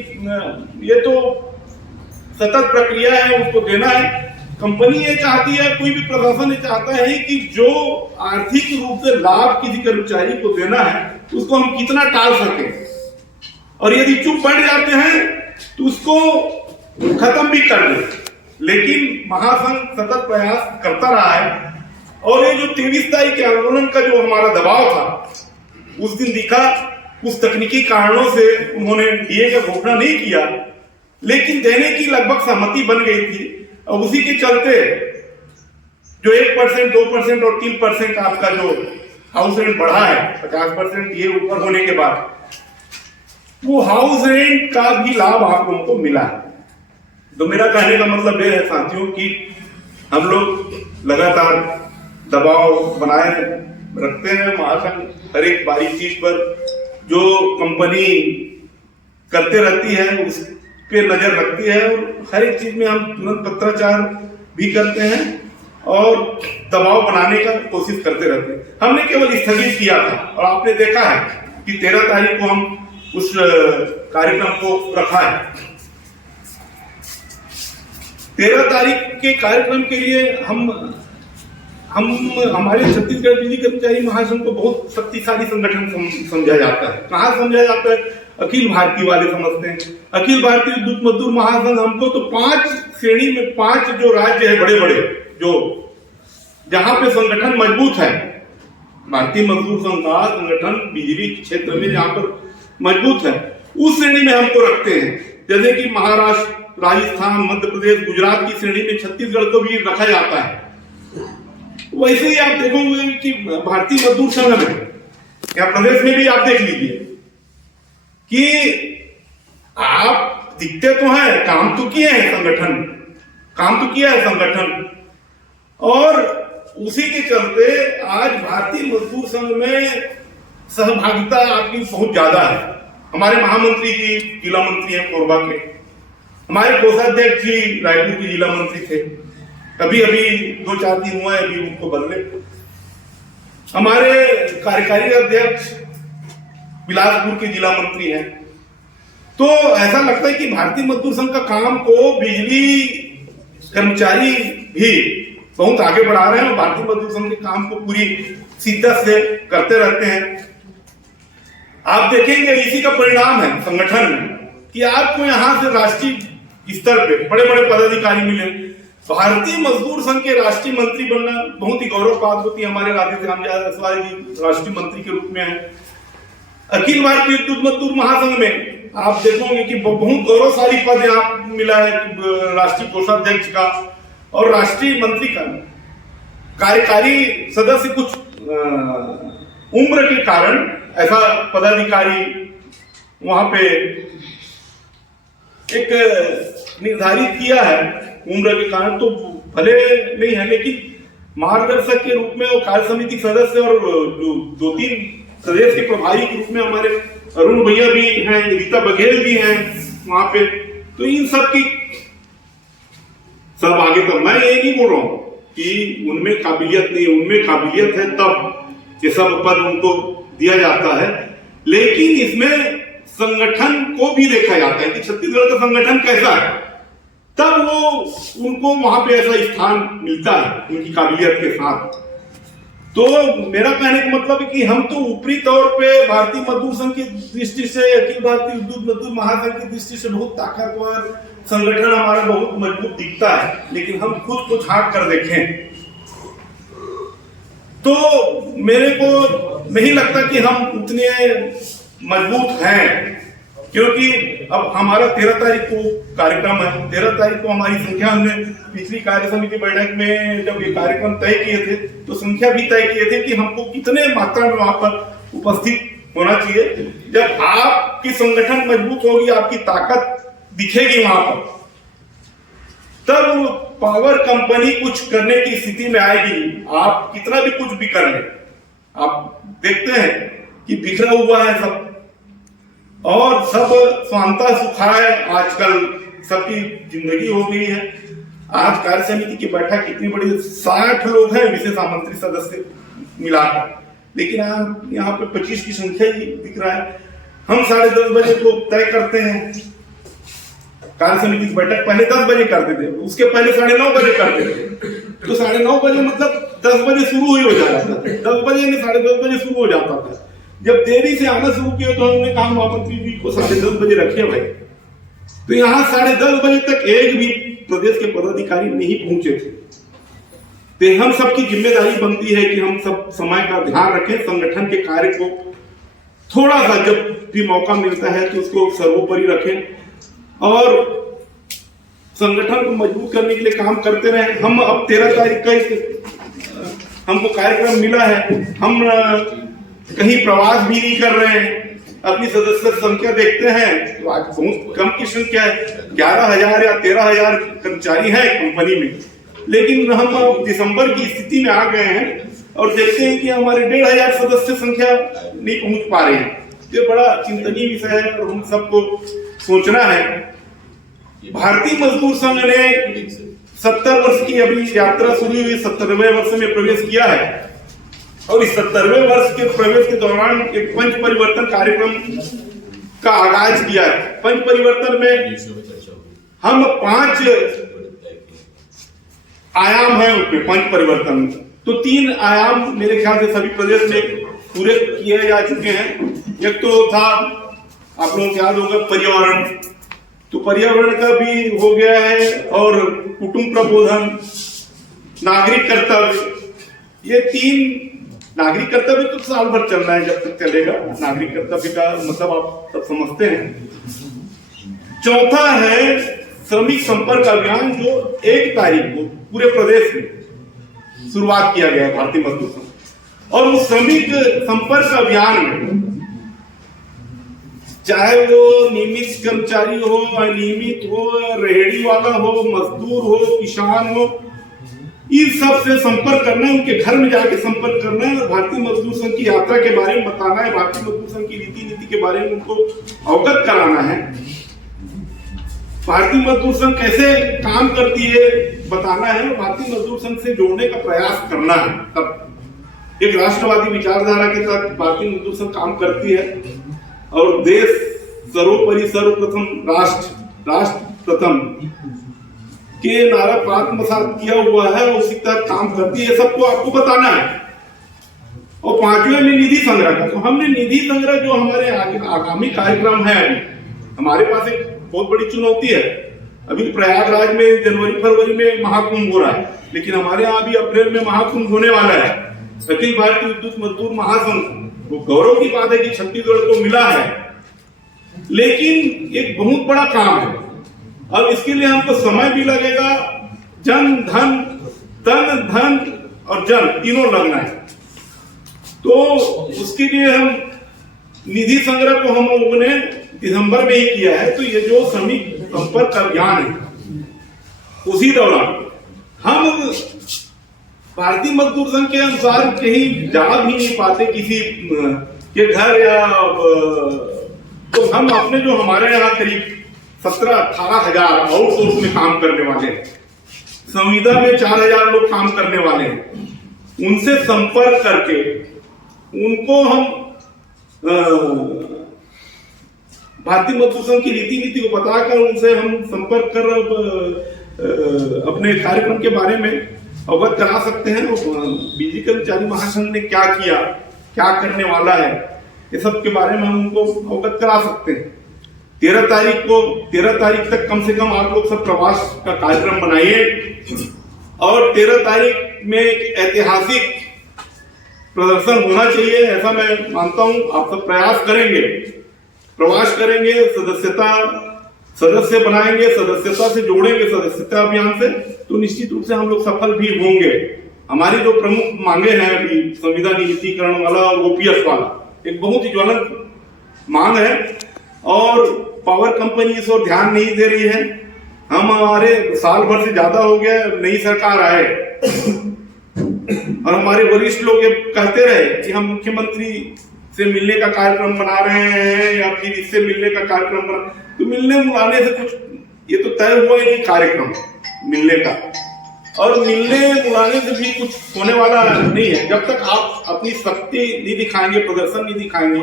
ये तो सतत प्रक्रिया है, उसको देना है। कंपनी ये चाहती है, कोई भी प्रशासन ये चाहता है कि जो आर्थिक रूप से लाभ किसी कर्मचारी को देना है उसको हम कितना टाल सकें, और यदि चुप बैठ जाते हैं तो उसको खत्म भी कर दें। लेकिन महासंघ सतत प्रयास करता रहा है और ये जो 23 तारीख के आंदोलन का जो हमारा दबाव था उस दिन दिखा, कुछ तकनीकी कारणों से उन्होंने डीए का घोषणा नहीं किया, लेकिन देने की लगभग सहमति बन गई थी और उसी के चलते जो 1%, 2% और 3% आपका जो हाउस रेंट बढ़ा है 50% ये ऊपर होने के बाद, वो हाउस रेंट का भी लाभ आप लोगों को मिला है। तो मेरा कहने का मतलब ये है साथियों कि हम लोग लगातार दबाव बनाए रखते हैं महासंघ हर एक बारीक चीज पर जो कंपनी करते रहती है उस पे नजर रखती है और हर एक चीज में हम तुरंत पत्राचार भी करते हैं और दबाव बनाने का कोशिश करते रहते हैं। हमने केवल स्थगित किया था और आपने देखा है कि 13 तारीख को हम उस कार्यक्रम को रखा है। 13 तारीख के कार्यक्रम के लिए हम हमारे छत्तीसगढ़ बिजली कर्मचारी महासंघ को बहुत शक्तिशाली संगठन समझा जाता है। कहाँ समझा जाता है? अखिल भारतीय वाले समझते हैं। अखिल भारतीय विद्युत मजदूर महासंघ हमको तो 5 श्रेणी में 5 जो राज्य है बड़े बड़े जो जहां पे संगठन मजबूत है, भारतीय मजदूर संघ का संगठन बिजली क्षेत्र में जहां पर मजबूत है उस श्रेणी में हमको रखते हैं। जैसे कि महाराष्ट्र, राजस्थान, मध्य प्रदेश, गुजरात की श्रेणी में छत्तीसगढ़ को भी रखा जाता है। वैसे ही आप देखोगे कि भारतीय मजदूर संघ में या प्रदेश में भी आप देख लीजिए कि आप दिखते तो हैं, काम तो किए हैं संगठन, काम तो किया है संगठन और उसी के चलते आज भारतीय मजदूर संघ में सहभागिता आपकी बहुत ज्यादा है। हमारे महामंत्री जी जिला मंत्री हैं कोरबा के, हमारे कोषाध्यक्ष जी रायपुर के जिला मंत्री थे, अभी 2-4 दिन हुआ है अभी उनको बदले। हमारे कार्यकारी अध्यक्ष बिलासपुर के जिला मंत्री हैं। तो ऐसा लगता है कि भारतीय मजदूर संघ का काम को बिजली कर्मचारी भी बहुत आगे बढ़ा रहे हैं और भारतीय मजदूर संघ के काम को पूरी शिद्दत से करते रहते हैं। आप देखेंगे इसी का परिणाम है संगठन में कि आपको यहां से राष्ट्रीय स्तर पे बड़े बड़े पदाधिकारी मिले। भारतीय मजदूर संघ के राष्ट्रीय मंत्री बनना बहुत ही गौरव बात होती है। हमारे राधेश्याम जायसवाल जी राष्ट्रीय मंत्री के रूप में है। अखिल भारतीय विद्युत मजदूर महासंघ में आप देखोगे कि बहुत गौरवशाली पद यहाँ मिला है राष्ट्रीय कोषाध्यक्ष का और राष्ट्रीय मंत्री का। कार्यकारी सदस्य कुछ उम्र के कारण ऐसा पदाधिकारी वहां पे एक निर्धारित किया है उम्र के कारण, तो भले नहीं है लेकिन मार्गदर्शक के रूप में और कार्य समिति सदस्य और 2-3 प्रदेश के प्रभारी के रूप में हमारे अरुण भैया भी हैं, रीता बघेल भी हैं वहां पे। तो इन सब की सब आगे तक मैं ये नहीं बोल रहा हूं कि उनमें काबिलियत नहीं, उनमें काबिलियत है तब ये सब पद उनको दिया जाता है। लेकिन इसमें संगठन को भी देखा जाता है कि छत्तीसगढ़ का संगठन कैसा है, तब वो उनको वहां पे ऐसा स्थान मिलता है उनकी काबिलियत के साथ। तो मेरा कहने का मतलब है कि हम तो ऊपरी तौर पे भारतीय मजदूर संघ की दृष्टि से, अखिल भारतीय विद्युत मजदूर महासंघ की दृष्टि से बहुत ताकतवर संगठन हमारा बहुत मजबूत दिखता है, लेकिन हम खुद को झांक कर देखें तो मेरे को नहीं लगता कि हम उतने मजबूत हैं। क्योंकि अब हमारा 13 तारीख को कार्यक्रम है। 13 तारीख को हमारी संख्या, हमने पिछली कार्य समिति बैठक में जब ये कार्यक्रम तय किए थे तो संख्या भी तय किए थे कि हमको कितने मात्रा में वहां पर उपस्थित होना चाहिए। जब आपकी संगठन मजबूत होगी, आपकी ताकत दिखेगी वहां पर, तब पावर कंपनी कुछ करने की स्थिति में आएगी। आप कितना भी कुछ भी कर ले, आप देखते हैं कि बिखरा हुआ है सब और सब स्वांता सुखाए आजकल सबकी जिंदगी हो गई है। आज कार्य समिति की बैठक कितनी बड़ी, 60 लोग हैं विशेष आमंत्रित सदस्य मिलाकर, लेकिन यहाँ पे 25 की संख्या ही दिख रहा है। हम 10:30 बजे को तय करते हैं कार्य समिति की बैठक, पहले 10 बजे करते थे, उसके पहले 9:30 बजे करते थे। तो 9:30 बजे मतलब 10 बजे शुरू ही हो जाता था, 10 बजे नहीं 10:30 बजे शुरू हो जाता था। जब देरी से आना शुरू किया तो हमने कहा महामंत्री जी को 10:30 बजे रखे भाई। तो यहाँ 10:30 बजे तक एक भी प्रदेश के पदाधिकारी नहीं पहुंचे थे। तो हम सबकी जिम्मेदारी बनती है कि हम सब समय का ध्यान रखें, संगठन के कार्य को थोड़ा सा जब भी मौका मिलता है तो उसको सर्वोपरि रखें और संगठन को मजबूत करने के लिए काम करते रहे। हम अब 13 तारीख का हमको कार्यक्रम मिला है, हम कहीं प्रवास भी नहीं कर रहे हैं, अपनी सदस्य संख्या देखते हैं तो आज बहुत कम की संख्या है, 11,000 या 13,000 कर्मचारी है कंपनी में। लेकिन हम अब दिसंबर की स्थिति में आ गए हैं और देखते हैं कि हमारे 1,500 सदस्य संख्या नहीं पहुंच पा रहे हैं। ये बड़ा चिंतनीय विषय है और हम सबको सोचना है। भारतीय मजदूर संघ ने 70 वर्ष की अभी यात्रा शुरू हुई, 70वें वर्ष में प्रवेश किया है और इस 70वें वर्ष के प्रवेश के दौरान एक पंच परिवर्तन कार्यक्रम का आगाज किया है। पंच परिवर्तन में हम 5 आयाम है उसमें पंच परिवर्तन में, तो 3 आयाम मेरे ख्याल से सभी प्रदेश में पूरे किए जा चुके हैं। एक तो था आप लोगों को याद होगा पर्यावरण, तो पर्यावरण का भी हो गया है और कुटुंब प्रबोधन, नागरिक कर्तव्य, ये 3 नागरिक कर्तव्य तो साल भर चलना है जब तक चलेगा। नागरिक कर्तव्य का मतलब आप सब समझते हैं। चौथा है श्रमिक संपर्क अभियान, जो 1 तारीख को पूरे प्रदेश में शुरुआत किया गया है भारतीय मजदूर संघ। और उस श्रमिक संपर्क अभियान में चाहे वो नियमित कर्मचारी हो, अनियमित हो, रेहड़ी वाला हो, मजदूर हो, किसान हो, इन सब से संपर्क करना है, उनके घर में जाके संपर्क करना है और भारतीय मजदूर संघ की यात्रा के बारे में बताना है, भारतीय मजदूर संघ की रीति नीति के बारे में उनको अवगत कराना है। भारतीय मजदूर संघ कैसे काम करती है बताना है, भारतीय मजदूर संघ से जोड़ने का प्रयास करना है। तब एक राष्ट्रवादी विचारधारा के साथ भारतीय मजदूर संघ काम करती है और देश सर्वोपरि सर्वप्रथम, राष्ट्र प्रथम के नारा पर आत्मसात किया हुआ है, उसी तक काम करती है, सबको आपको बताना है। और 5वें में निधि संग्रह का, तो हमने निधि संग्रह जो हमारे आगामी कार्यक्रम है, अभी हमारे पास एक बहुत बड़ी चुनौती है। अभी प्रयागराज में जनवरी फरवरी में महाकुंभ हो रहा है, लेकिन हमारे यहाँ अभी अप्रैल में महाकुंभ होने वाला है। अखिल भारतीय विद्युत मजदूर महासंघ, वो गौरव की बात है कि छत्तीसगढ़ को मिला है, लेकिन एक बहुत बड़ा काम है। अब इसके लिए हमको समय भी लगेगा, जन धन, तन धन और जन तीनों लगना है। तो उसके लिए हम निधि संग्रह को हम लोगों ने दिसंबर में ही किया है। तो ये जो श्रमिक संपर्क अभियान है, उसी दौरान हम भारतीय मजदूर संघ के अनुसार कहीं जा भी नहीं पाते किसी के घर या तो हम अपने जो हमारे यहाँ करीब 17-18 हजार आउटसोर्स में काम करने वाले हैं, संविदा में 4,000 लोग काम करने वाले हैं, उनसे संपर्क करके उनको हम भारतीय मजदूर संघ की रीति नीति को बताकर उनसे हम संपर्क कर अपने कार्यक्रम के बारे में अवगत करा सकते हैं। बिजली कर्मचारी महासंघ ने क्या किया, क्या करने वाला है, ये सब के बारे में हम उनको अवगत करा सकते हैं। 13 तारीख तक कम से कम आप लोग सब प्रवास का कार्यक्रम बनाइए और 13 तारीख में एक ऐतिहासिक प्रदर्शन होना चाहिए, ऐसा मैं मानता हूं। आप सब प्रयास करेंगे, प्रवास करेंगे, सदस्य बनाएंगे, सदस्यता से जोड़ेंगे, सदस्यता अभियान से, तो निश्चित रूप से हम लोग सफल भी होंगे। हमारी जो प्रमुख मांगे हैं अभी, संविदा नियमितीकरण वाला और ओपीएस वाला, एक बहुत ही ज्वलंत मांग है और पावर कंपनी इस ओर ध्यान नहीं दे रही है। हम हमारे साल भर से ज्यादा हो गया, नई सरकार आए और हमारे वरिष्ठ लोग ये कहते रहे कि हम मुख्यमंत्री से मिलने का कार्यक्रम बना रहे हैं या फिर इससे मिलने का कार्यक्रम बना, तो मिलने मुलाने से कुछ, ये तो तय हुआ ही नहीं कार्यक्रम मिलने का, और मिलने मुलाने से भी कुछ होने वाला नहीं है जब तक आप अपनी शक्ति नहीं दिखाएंगे, प्रदर्शन नहीं दिखाएंगे।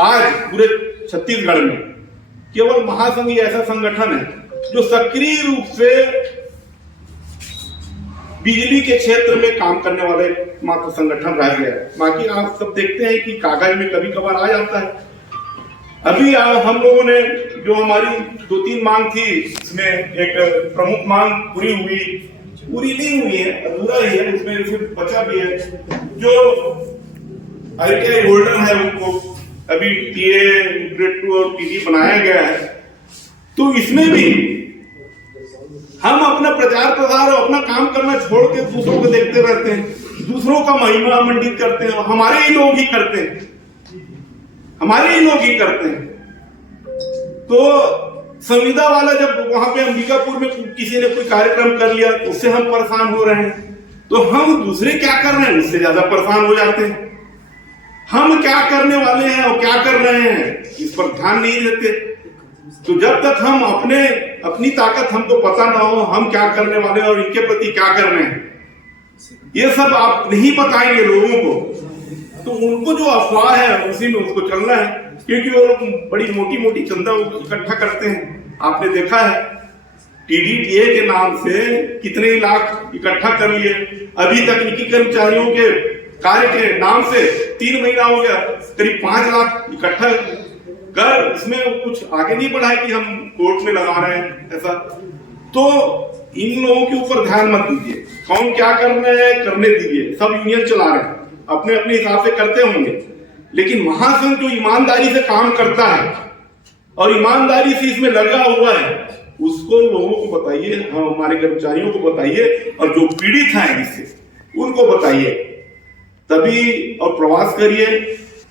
आज पूरे छत्तीसगढ़ में केवल महासंघ ही ऐसा संगठन है जो सक्रिय रूप से बिजली के क्षेत्र में काम करने वाले मात्र संगठन रह गया है। बाकी आप सब देखते हैं कि कागज में कभी कभार आ जाता है। अभी हम लोगों ने जो हमारी 2-3 मांग थी, इसमें एक प्रमुख मांग पूरी नहीं हुई है, अधूरा ही है, उसमें सिर्फ बचा भी है। जो ITI होल्डर है उनको अभी TA ग्रेड 2 और PD बनाया गया है। तो इसमें भी हम अपना प्रचार प्रसार और अपना काम करना छोड़ के दूसरों को देखते रहते हैं, दूसरों का महिमा मंडित करते हैं, हमारे ही लोग ही करते हैं। हमारे ही लोग ही करते हैं। तो संविदा वाला जब वहां पे अंबिकापुर में किसी ने कोई कार्यक्रम कर लिया तो उससे हम परेशान हो रहे हैं, तो हम दूसरे क्या कर रहे हैं उससे ज्यादा परेशान हो जाते हैं। हम क्या करने वाले हैं और क्या कर रहे हैं इस पर ध्यान नहीं देते। तो जब तक हम अपनी ताकत हमको पता ना हो हम क्या करने वाले हैं और इनके प्रति क्या कर रहे हैं, ये सब आप नहीं बताएंगे लोगों को, तो उनको जो अफवाह है उसी में उसको चलना है। क्योंकि वो लोग बड़ी मोटी मोटी चंदा इकट्ठा करते हैं। आपने देखा है TDTA के नाम से कितने लाख इकट्ठा कर लिए। अभी तकनीकी कर्मचारियों के कार्य के नाम से 3 महीना हो गया, करीब 5 लाख इकट्ठा कर उसमें कुछ आगे नहीं बढ़ा है कि हम कोर्ट में लगा रहे हैं ऐसा। तो इन लोगों के ऊपर ध्यान मत दीजिए, कौन क्या करना है करने दीजिए। सब यूनियन चला रहे हैं, अपने अपने हिसाब से करते होंगे, लेकिन महासंघ जो ईमानदारी से काम करता है और ईमानदारी से इसमें लगा हुआ है उसको लोगों को बताइए, हमारे कर्मचारियों को बताइए और जो पीड़ित हैं इससे उनको बताइए तभी। और प्रवास करिए,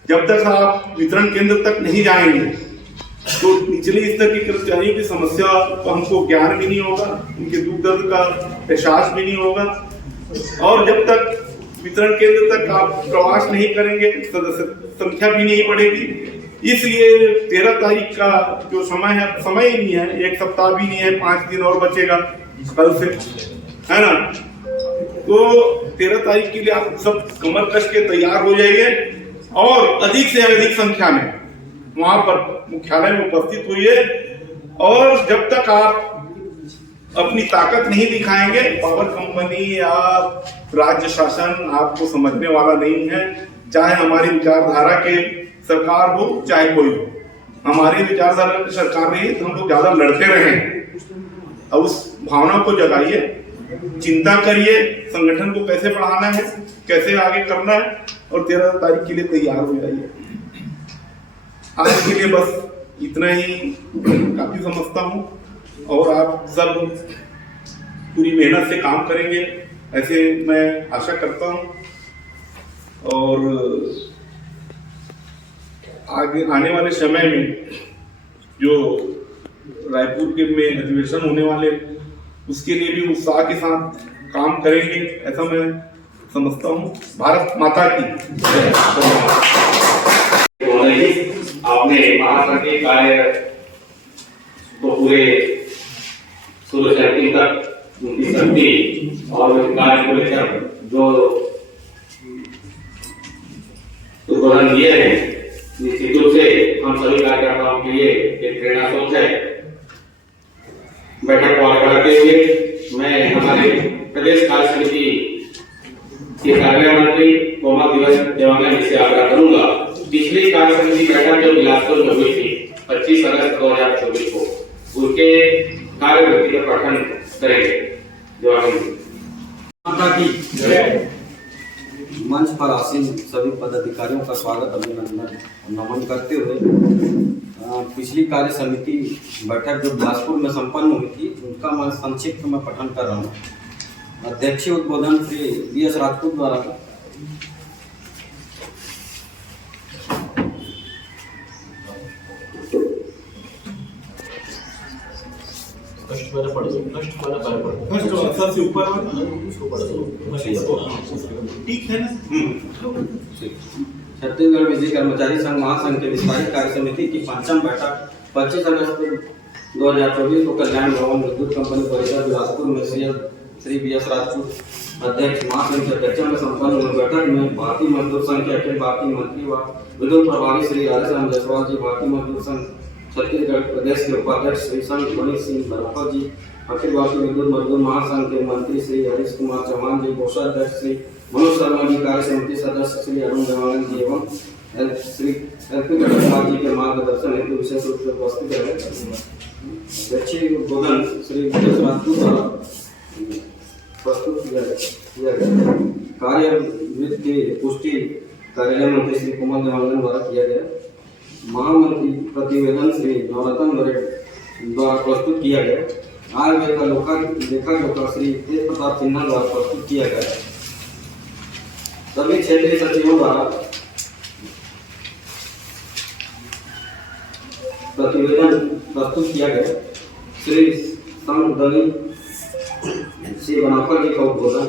जब तक आप वितरण केंद्र तक नहीं जाएंगे तो निचले स्तर के कर्मचारियों की समस्या का हमको ज्ञान भी नहीं होगा, उनके दुख दर्द का एहसास भी नहीं होगा। और जब तक वितरण केंद्र तक आप प्रवास नहीं करेंगे सदस्य संख्या भी नहीं बढ़ेगी। इसलिए 13 तारीख का जो समय है, समय ही नहीं है, 1 सप्ताह भी नहीं है, 5 दिन और बचेगा कल से, है ना। तो 13 तारीख के लिए आप सब कमर कस के तैयार हो जाइए और अधिक से अधिक संख्या में वहां पर मुख्यालय में उपस्थित हुई। और जब तक आप अपनी ताकत नहीं दिखाएंगे, पावर कंपनी या राज्य शासन आपको समझने वाला नहीं है। चाहे हमारी विचारधारा के सरकार हो चाहे कोई हो, हमारी विचारधारा की सरकार रही तो हम लोग ज्यादा लड़ते रहे। अब उस भावना को जगाइए, चिंता करिए संगठन को कैसे बढ़ाना है, कैसे आगे करना है और 13 तारीख के लिए तैयार हो जाइए। आज के लिए बस इतना ही काफी समझता हूँ और आप सब पूरी मेहनत से काम करेंगे ऐसे मैं आशा करता हूँ। और आगे आने वाले समय में जो रायपुर के में अधिवेशन होने वाले उसके लिए भी उत्साह के साथ काम करेंगे ऐसा मैं समझता हूँ। भारत माता की आपने महासंघ के कार्य तो पूरे शुरू से अंतिम तक उनकी शक्ति और कार्य को लेकर जो उद्बोधन दिए हैं, निश्चित रूप से हम सभी कार्यकर्ताओं के लिए एक प्रेरणा स्रोत है। बैठक को आगे बढ़ाते हुए मैं हमारे प्रदेश कार्य समिति के कार्य मंत्री कोमल देवांगन जी से आग्रह करूंगा, पिछली कार्य समिति बैठक जो बिलासपुर में हुई थी 25 अगस्त 2024 को, उसके कार्यवृत्ति का पठन करेंगे। मंच पर आसीन सभी पदाधिकारियों का स्वागत अभिनंदन नमन करते हुए पिछली कार्य समिति बैठक जो बिलासपुर में संपन्न हुई थी उनका मैं संक्षिप्त में पठन कर रहा हूँ। अध्यक्षीय उद्बोधन श्री BS राजपूत द्वारा सबसे ऊपर ठीक है ना। छत्तीसगढ़ बिजली कर्मचारी संघ महासंघ के विस्तारित कार्य समिति की 5वीं बैठक 25 अगस्त 2024 को कल्याण भवन विद्युत कंपनी परिसर बिलासपुर में श्री BS राजपूत अध्यक्ष महासंघ की अध्यक्षता में संपन्न हुई। बैठक में भारतीय मजदूर संघ के अखिल भारतीय मंत्री व विद्युत प्रभारी श्री राधेश्याम जायसवाल जी, भारतीय मजदूर संघ छत्तीसगढ़ प्रदेश के उपाध्यक्ष श्री संघ मणि सिंह बरप्पा जी, अखिल भारतीय विद्युत मजदूर महासंघ के मंत्री श्री हरीश कुमार चौहान जी, कोषाध्यक्ष श्री मनोज शर्मा जी, कार्य समिति सदस्य श्री अरुण देवानंद जी एवं श्री LP गढ़वाल जी के मार्गदर्शन हेतु विशेष रूप से उपस्थित रहे। अध्यक्षीय उद्बोधन श्री BS राजपूत द्वारा प्रस्तुत किया गया। कार्यवृत्ति की पुष्टि कार्यालय मंत्री श्री कोमल देवांगन द्वारा किया गया। महामंत्री प्रतिवेदन श्री नवरत्न बरेड द्वारा प्रस्तुत किया गया। आय व्यय का लेखा जोखा श्री तेज प्रताप सिन्हा द्वारा प्रस्तुत किया गया। सभी क्षेत्रीय सचिवों द्वारा प्रतिवेदन प्रस्तुत किया गया। श्री संगदनी श्री बनाकर जी का उद्बोधन,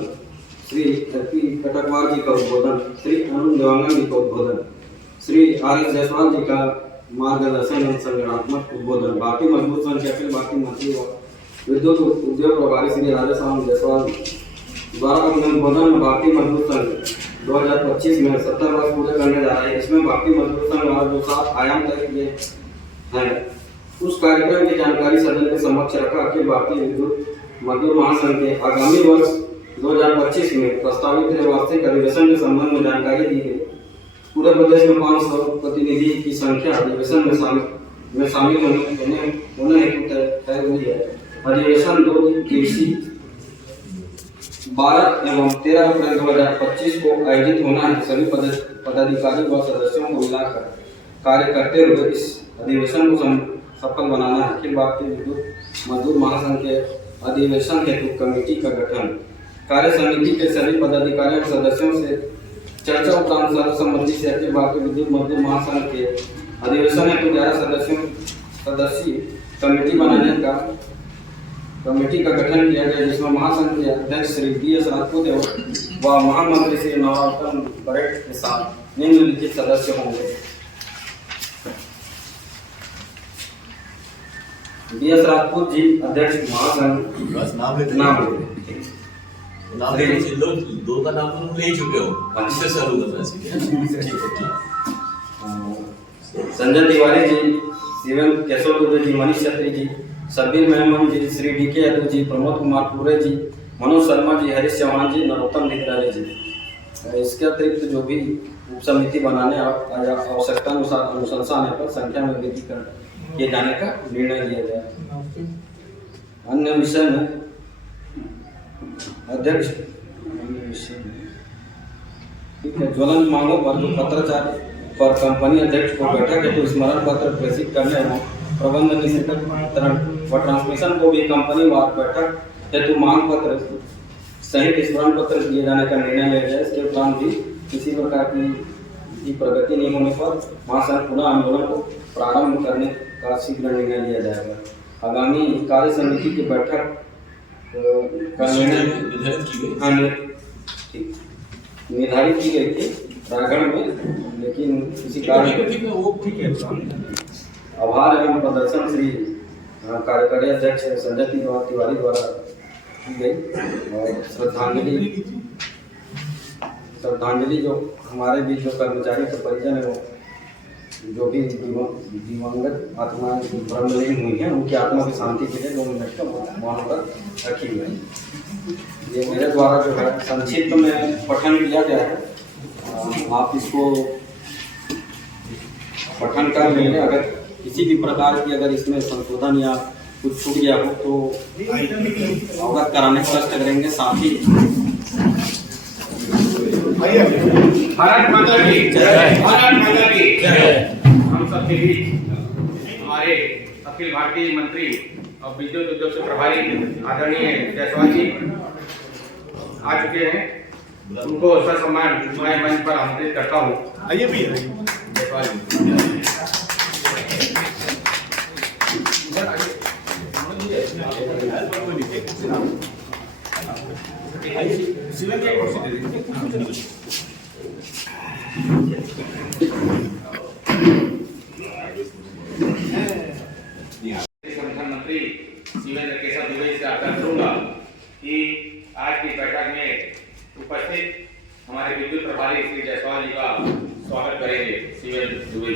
श्री एल.पी. कटकवार जी का उद्बोधन, श्री अरुण देवांगन जी का उद्बोधन, श्री आर.एस. जायसवाल जी का मार्गदर्शन एवं संगठनात्मक उद्बोधन, भारतीय मजदूर संघ के अखिल भारतीय मंत्री व विद्युत उद्योग प्रभारी श्री राजेश जायसवाल द्वारा अपने उद्बोधन में भारतीय मजदूर संघ 2025 में 70 वर्ष पूरे करने जा रहे हैं। इसमें भारतीय मजदूर संघ द्वारा जो 7 आयाम तय किए हैं उस कार्यक्रम की जानकारी सदन के समक्ष रखा। अखिल भारतीय विद्युत मजदूर महासंघ के आगामी वर्ष 2025 में प्रस्तावित वार्षिक अधिवेशन के संबंध में जानकारी दी गई। पूरे प्रदेश में 500 प्रतिनिधि की संख्या अधिवेशन में शामिल होने हेतु तय हुई है। अधिवेशन 2 दिवसीय 12 एवं 13 अप्रैल 2025 को आयोजित होना है। सभी पदाधिकारी व सदस्यों को मिलाकर कार्य करते हुए इस अधिवेशन को सफल बनाना है। अखिल भारतीय विद्युत मजदूर महासंघ के अधिवेशन हेतु कमेटी का गठन, कार्य समिति के सभी पदाधिकारियों और सदस्यों से चर्चा उपरांत सर्वसम्मति से अखिल भारतीय विद्युत मजदूर महासंघ के अधिवेशन हेतु 11 सदस्यीय कमेटी का गठन किया गया, जिसमें महासंघ के अध्यक्ष श्री B.S. राजपूत व महामंत्री श्री नवरत्न परेड के साथ निम्नलिखित सदस्य होंगे। B.S. राजपूत जी अध्यक्ष महासंघ। बस नाम लेते नाम दो का नाम तुम ले चुके हो, इससे शुरू करना है। संजय तिवारी जी, शिवम केशव दुबे जी, मनीष छत्री जी, सबीर मेहमान जी, श्री D.K. यादव जी, प्रमोद कुमार पुरे जी, मनोज शर्मा जी, हरीश चौहान जी, नरोत्तम धिकराले जी। इसके अतिरिक्त जो भी उप समिति बनाने आवश्यकता अनुशंसा आने पर संख्या में वृद्धि किए जाने का निर्णय लिया गया। अन्य विषय में अध्यक्ष ज्वलंत मांगों पर जो पत्राचार पर कंपनी अध्यक्ष को बैठक हेतु स्मरण पत्र प्रेषित करने एवं प्रबंध निष्करण व ट्रांसमिशन को भी कंपनी वार बैठक हेतु मांग पत्र सहित स्मरण पत्र दिए जाने का निर्णय लिया गया। इसके उपरांत भी किसी प्रकार की प्रगति नहीं होने पर महासंघ पुनः आंदोलन को प्रारंभ करने का शीघ्र निर्णय लिया जाएगा। आगामी कार्य समिति की बैठक का निर्धारित की गई थी रायगढ़ में, लेकिन किसी कारण आभार एवं प्रदर्शन श्री कार्यकारी अध्यक्ष संजय तिवारी द्वारा की गई और श्रद्धांजलि जो हमारे बीच जो कर्मचारी के परिजन है जो भी दिवंगत आत्माएं ब्रह्मलीन हुई हैं उनकी आत्मा की शांति के लिए 2 मिनट का मौन व्रत रखी हुई है। ये मेरे द्वारा जो है संक्षिप्त में पठन किया गया है। आप इसको पठन कर लेंगे। अगर किसी भी प्रकार की अगर इसमें संशोधन या कुछ छूट गया हो तो अवगत कराने का कष्ट करेंगे। साथ ही भारत माता की जय, भारत माता की जय। हम सबके बीच हमारे अखिल भारतीय मंत्री और विद्युत उद्योग से प्रभारी आदरणीय जायसवाल जी आ चुके हैं। उनको ससम्मान मैं मंच पर आमंत्रित करता हूँ। आइए भी जायसवाल जी। संगठन मंत्री शिवेंद्र केशव दुबे से आग्रह करूंगा कि आज की बैठक में उपस्थित हमारे विद्युत प्रभारी श्री जायसवाल जी का स्वागत करेंगे। शिवेंद्र दुबे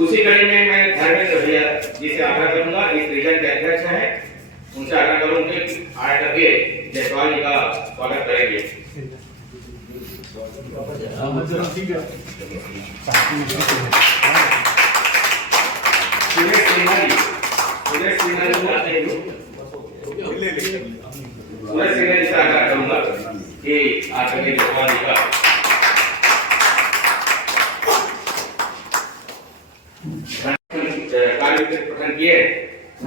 उसी कड़ी में मैं धर्मेंद्र भैया जी से आग्रह करूंगा, इस रीजन के अध्यक्ष हैं, उनसे आग्रह करूंगा कि आए करके जायसवाल जी का स्वागत करेंगे। सूरज सिन्हा जी से आग्रह करूंगा कि आकर के जायसवाल जी का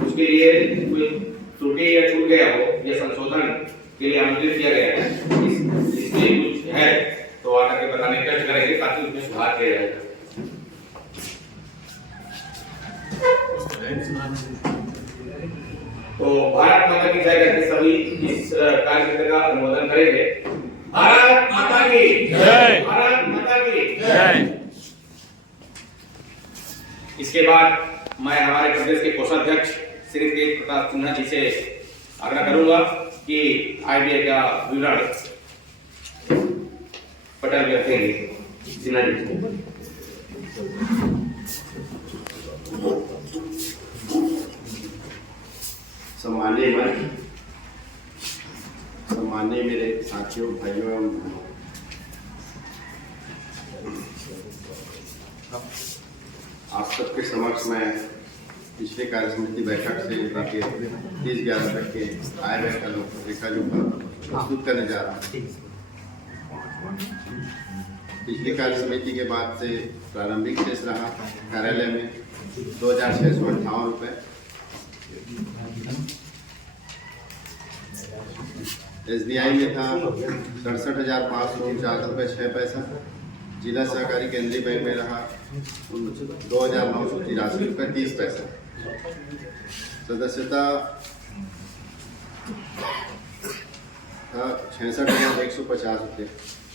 उसके लिए कोई त्रुटि या छूट गया हो या संशोधन के लिए आमंत्रित किया गया है, इसमें कुछ है तो आकर के बताने की कोशिश करेंगे ताकि उसमें सुधार किया जाएगा। तो भारत माता की जय करके सभी इस कार्यक्रम का अनुमोदन करेंगे। भारत माता की जय। भारत माता की जय। इसके बाद मैं हमारे प्रदेश के कोषाध्यक्ष श्री तेज प्रताप सिन्हा जी से आग्रह करूंगा कि आईबीआई का विवरण पटल में रखेंगे। सिन्हा जी सम्माननीय मेरे साथियों, भाइयों एवं बहनों, आप सबके समक्ष मैं पिछले कार्य समिति बैठक से लेकर 30/11 तक के आय व्यय का लेखा जोखा प्रस्तुत करने जा रहा हूँ। पिछली कार्य समिति के बाद से प्रारंभिक शेष रहा कार्यालय में 2,658 रुपये, SBI में था 67,549 रुपये 6 पैसा, जिला सहकारी केंद्रीय बैंक में रहा 2,983 रुपये 30 पैसा, सदस्यता था 66,150 रुपये,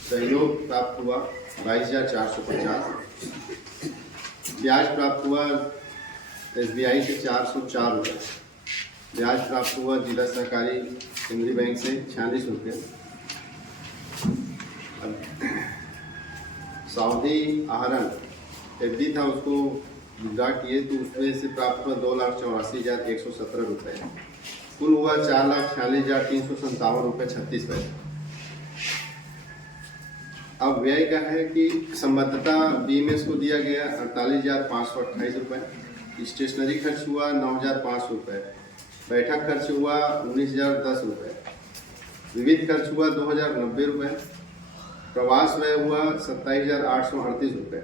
सहयोग प्राप्त हुआ 22,450, ब्याज प्राप्त हुआ SBI से 404 रुपये, ब्याज प्राप्त हुआ जिला सहकारी केंद्रीय बैंक से 46 रुपये। सावधि आहरण FD था, उसको विड्रा किए तो उसमें से प्राप्त हुआ 2,84,117 रुपये, कुल हुआ 4,46,357 रुपये 36 पैसे। अब व्यय का है कि संबद्धता BMS को दिया गया 48,528 रुपये, स्टेशनरी खर्च हुआ 9,500 रुपये, बैठक खर्च हुआ 19,010 रुपये, विविध खर्च हुआ 2,090 रुपये, प्रवास व्यय हुआ 27,838 रुपये।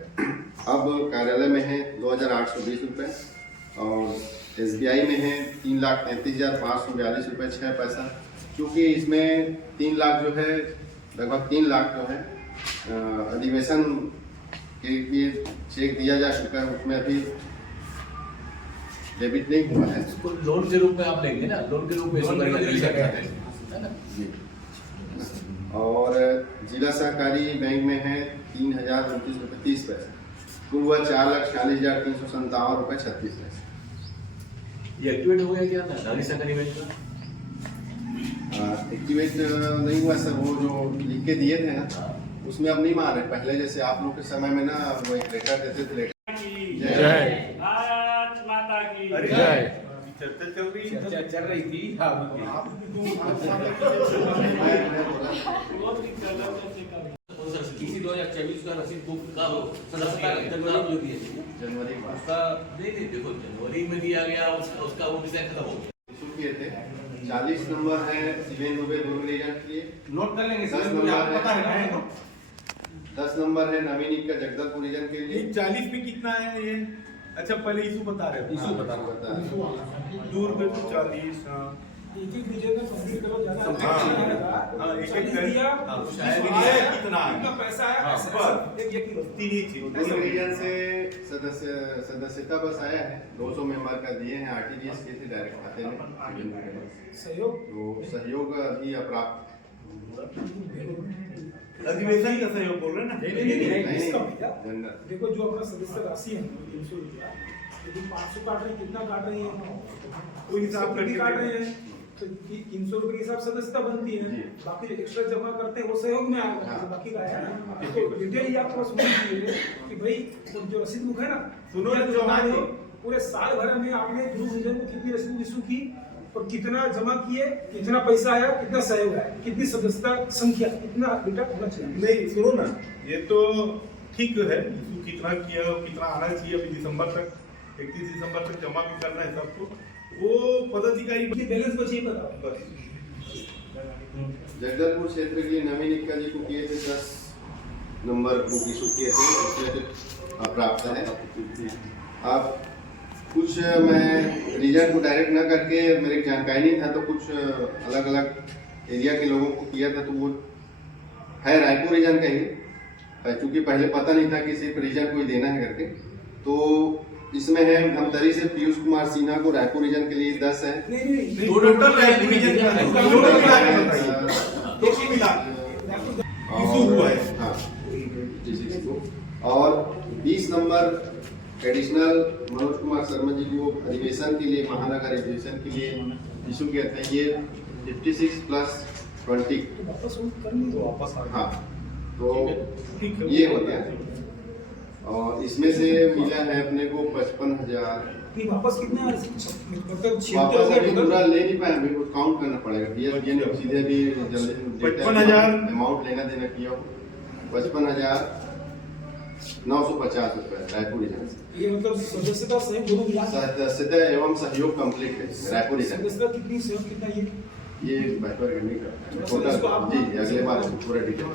अब कार्यालय में है 2,820 रुपये और SBI में है 3,33,542 रुपये 6 पैसा। क्योंकि इसमें 3 लाख जो है, लगभग 3 लाख जो है अधिवेशन के लिए चेक दिया जा चुका है, उसमें अभी डेबिट नहीं हुआ है। इसको लोन के रूप में आप लेंगे ना, लोन के रूप में इसको है ना। और जिला सहकारी बैंक में है 3,029 रुपये 30 पैसे, कुल हुआ 4,46,357 रुपये 36 पैसे। ये एक्टिवेट हो गया क्या नागरिक सहकारी बैंक का? एक्टिवेट नहीं हुआ सर, वो जो लिख के दिए थे ना उसमें अब नहीं मार रहे। पहले जैसे आप लोग के समय में ना वो एक लेटर देते थे, जय। भारत माता की जय। चर्चा चल रही है, चल रही थी। किसी 2024 का रसीद बुक का सदस्यता जनवरी में जो दिए थे, जनवरी में उसका नहीं देखो जनवरी में दिया गया, उसका वो विषय खत्म हो गया। इशू किए थे। 40 नंबर है शिवेन दुबे दुर्ग रीजन के लिए, नोट कर लेंगे 10 नंबर पता है, 10 नंबर है नवीन का जगदलपुर रीजन के लिए। 40 में कितना है ये? अच्छा पहले इशू बता रहे हो। इशू बता दूर पे तो 40। एक-एक रीजन में कंप्लीट करो, ज्यादा हाँ, एक-एक दिया, कितना कितना पैसा आया, बस। एक ही बात। तीन ही चीज। दुर्ग रीजन से सदस्यता बस आया है, 200 मेंबर का दिए हैं, RTGS किए थे डायरेक्ट खाते में। सहयोग तो सहयोग अभी अप्राप्त। अधिवेशन का सहयोग बोल रहे हैं ना? नहीं, इसका भैया जनरल देखो जो अपना सदस्य राशि है 300 रुपया, लेकिन 500 काट रहे हैं, कितना काट रहे हैं, कोई हिसाब नहीं काट रहे हैं, तो 300 रुपए के हिसाब से सदस्यता बनती है, बाकी जो एक्स्ट्रा जमा करते हैं वो सहयोग में आएगा। हाँ। बाकी का है ना, तो डिटेल ही आपको सुननी चाहिए कि भाई जो रसीद बुक है ना, सुनो जो जो जमा हाँ हो, जी। पूरे साल भर में आपने ग्रुप रीजन को कितनी रसीद इशू की और कितना जमा किए, कितना पैसा आया, कितना सहयोग आया, कितनी सदस्यता संख्या, कितना रिटर्न होना चाहिए। नहीं सुनो ना, ये तो ठीक है, इशू कितना किया और कितना आना चाहिए अभी दिसंबर तक, 31 दिसंबर तक जमा भी करना है सबको। वो पदाधिकारी बैलेंस बची बताओ। जगदलपुर क्षेत्र के लिए नवीन इक्का जी को किए थे 10 नंबर बुक इशू किए थे, उसमें तो अप्राप्त है। अब कुछ मैं रीजन को डायरेक्ट ना करके मेरे जानकारी नहीं था, तो कुछ अलग अलग एरिया के लोगों को किया था। तो वो है रायपुर रीजन का ही, क्योंकि पहले पता नहीं था कि सिर्फ रीजन को ही देना है करके। तो इसमें है धमतरी से पीयूष कुमार सिन्हा को रायपुर रीजन के लिए 10 है। टोटल रायपुर रीजन हाँ, और 20 नंबर एडिशनल मनोज कुमार शर्मा जी को अधिवेशन के लिए, महानगर अधिवेशन के लिए इशू किया था। ये 56+20 हाँ, तो ये हो गया। और इसमें से मिला है अपने को 55,000। वापस कितने वापस अभी पूरा ले नहीं पाए, अभी काउंट करना पड़ेगा। ये ने सीधे भी जल्दी 55,000 अमाउंट लेना देना किया हो। 55,950 रुपए रायपुर रीजन से। ये मतलब सदस्यता सहित दोनों मिला सदस्यता एवं सहयोग कंप्लीट है रायपुर रीजन। सदस्यता कितनी सहयोग कितना ये बैठकर नहीं करता है टोटल। जी अगले बार पूरा डिटेल।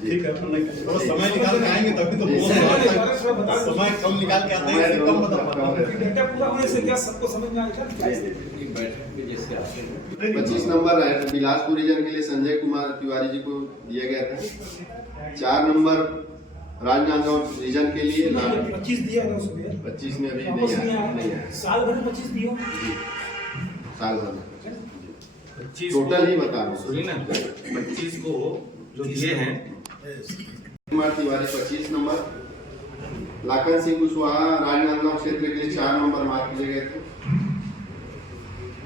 ठीक है, थोड़ा समय निकाल के आएंगे तभी तो समय कम निकाल के आते हैं, कम बता। डेटा पूरा होने से क्या सबको समझ में आएगा? 25 नंबर बिलासपुर रीजन के लिए संजय कुमार तिवारी जी को दिया गया था। 4 नंबर राजनांदगांव रीजन के लिए 25 दिया है उसमें। 25 में अभी नहीं आया। साल भर में 25 दिया साल भर में टोटल ही बता रहा हूँ। सुनिए ना, 25 को जो दिए हैं कुमार तिवारी 25 नंबर, लाखन सिंह कुशवाहा राजनांदगांव क्षेत्र के लिए 4 नंबर मार्क किए गए थे।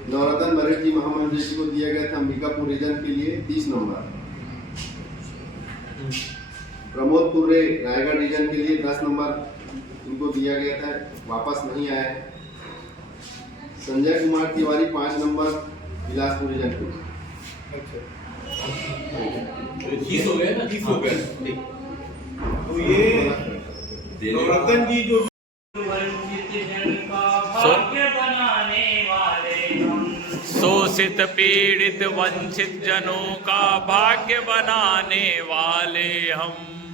नवरत्न बनर्जी महामंत्री जी को दिया गया था अंबिकापुर रीजन के लिए 30 नंबर। प्रमोद पुरे रायगढ़ रीजन के लिए 10 नंबर इनको दिया गया था, वापस नहीं आया है। संजय कुमार तिवारी 5 नंबर बिलासपुर रीजन के लिए। 30 हो गया ना, 30 हो गया। तो ये नवरत्न जी जो शोषित पीड़ित वंचित जनों का भाग्य बनाने वाले हम,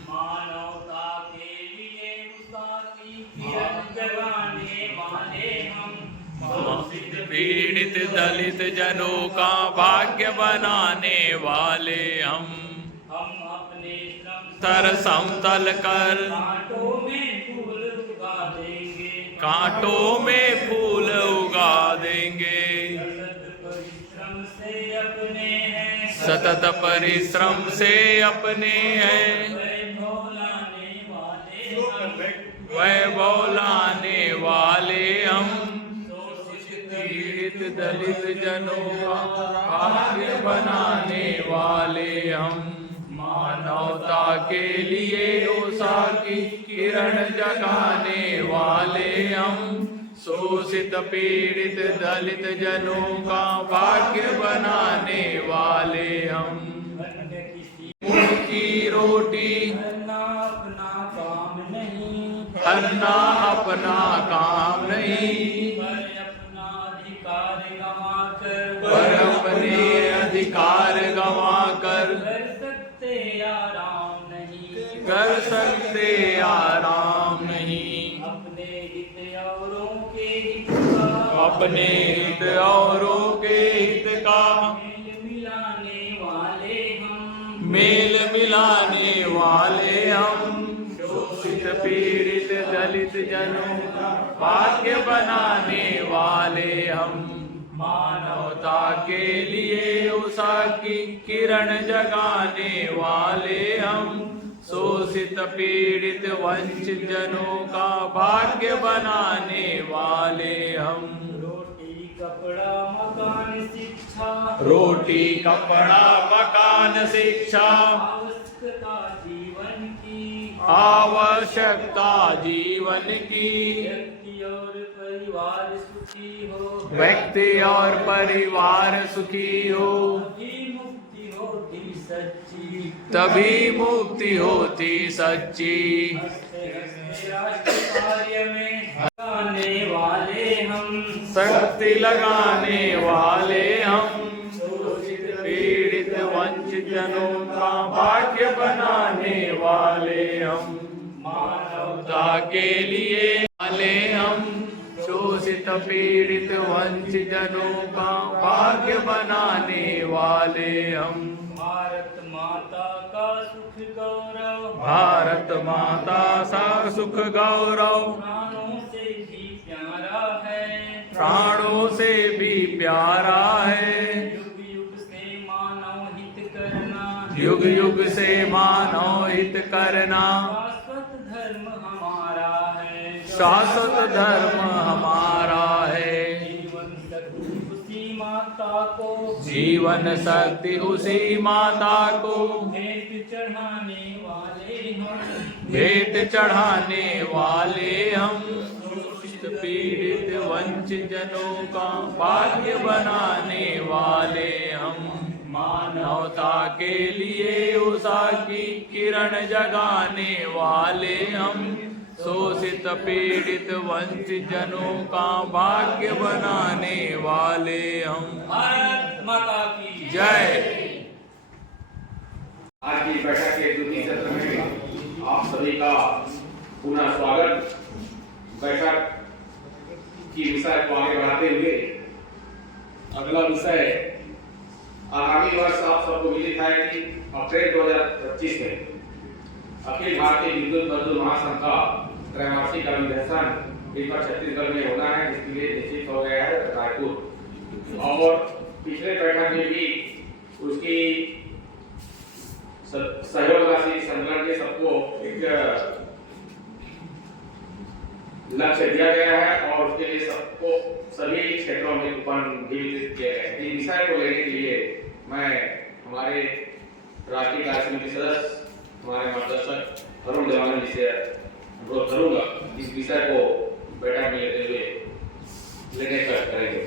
मानवता के लिए उसकी किरण जगाने वाले हम, पीड़ित दलित जनों का भाग्य बनाने वाले हम अपने श्रम तर समतल कर कांटों में फूल उगा देंगे, कांटों में फूल उगा देंगे। सतत परिश्रम से अपने हैं, वैभव लाने वाले हम, पीड़ित दलित जनों का भाग्य बनाने वाले हम, मानवता के लिए उषा की किरण जगाने वाले हम, शोषित पीड़ित दलित जनों का भाग्य बनाने वाले हम। की रोटी करना अपना काम नहीं, करना अपना काम नहीं, पर अपने अधिकार गवा कर पर अपने अधिकार गवा कर कर सकते आराम नहीं, कर सकते आराम नहीं। अपने हित औरों के हित का, अपने हित औरों के हित का मेल मिलाने वाले हम, मेल मिलाने वाले हम, शोषित पीड़ित दलित जनों का भाग्य बनाने वाले हम, मानवता के लिए उषा की किरण जगाने वाले हम, शोषित पीड़ित वंचित जनों का भाग्य बनाने वाले हम। रोटी कपड़ा मकान शिक्षा, रोटी कपड़ा मकान शिक्षा आवश्यकता जीवन की, आवश्यकता जीवन की, व्यक्ति और परिवार सुखी हो, व्यक्ति और परिवार सुखी हो, तभी मुक्ति होती सच्ची, तभी मुक्ति होती सच्ची। राष्ट्र कार्य में लगाने वाले हम, शक्ति लगाने वाले हम, शोषित पीड़ित वंचित जनों का भाग्य बनाने वाले हम, मानवता के लिए वाले हम, शोषित पीड़ित वंचित जनों का भाग्य बनाने वाले हम। भारत माता का सुख गौरव, भारत माता सा सुख गौरव, प्राणों से भी प्यारा है, प्राणों से भी प्यारा है। युग युग से मानव हित करना, युग युग से मानव हित करना, शाश्वत धर्म हमारा है, शाश्वत धर्म हमारा है। जीवन शक्ति उसी माता को, जीवन शक्ति उसी माता को, भेंट चढ़ाने वाले हम, भेंट चढ़ाने वाले हम। शोषित पीड़ित वंचित जनों का भाग्य बनाने वाले हम। मानवता के लिए उषा की किरण जगाने वाले हम। शोषित पीड़ित वंचित जनों का भाग्य बनाने वाले हम। भारत माता की जय। आज की बैठक के द्वितीय सत्र में आप सभी का पुनः स्वागत। बैठक की विषय को आगे बढ़ाते हुए अगला विषय आगामी वर्ष आप सबको विदित है कि अप्रैल 2025 में अखिल भारतीय विद्युत मजदूर महासंघ का त्रैमासिक अधिवेशन इस बार छत्तीसगढ़ में होना है, जिसके लिए निश्चित हो गया है रायपुर। और पिछले बैठक में भी उसकी सहयोग राशि संकलन के सबको एक लक्ष्य दिया गया है और उसके लिए सबको सभी क्षेत्रों में कूपन भी वितरित किए गए हैं। इस विषय को लेने के लिए मैं हमारे राष्ट्रीय कार्य समिति सदस्य हमारे मार्गदर्शक अरुण देवानंद जी से अनुरोध करूंगा इस विषय को बैठक में लेते हुए लेने का करेंगे।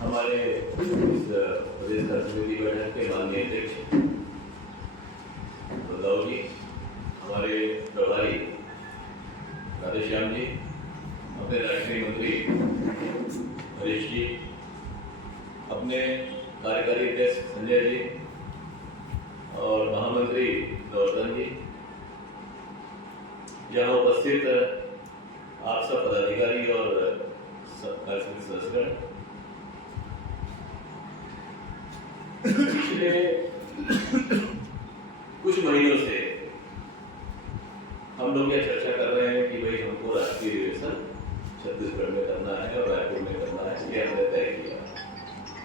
हमारे इस प्रदेश कार्य समिति बैठक के माननीय अध्यक्ष बदलाव जी, हमारे प्रभारी राधेश्याम जी, अपने राष्ट्रीय मंत्री हरीश जी, अपने कार्यकारी अध्यक्ष संजय जी और महामंत्री गोवर्धन जी, यहाँ उपस्थित आप सब पदाधिकारी और कार्य समिति सदस्यगण। पिछले कुछ महीनों से हम लोग यह चर्चा कर रहे हैं कि भाई हमको राष्ट्रीय अधिवेशन छत्तीसगढ़ में करना है और रायपुर में करना है, ये हमने तय किया।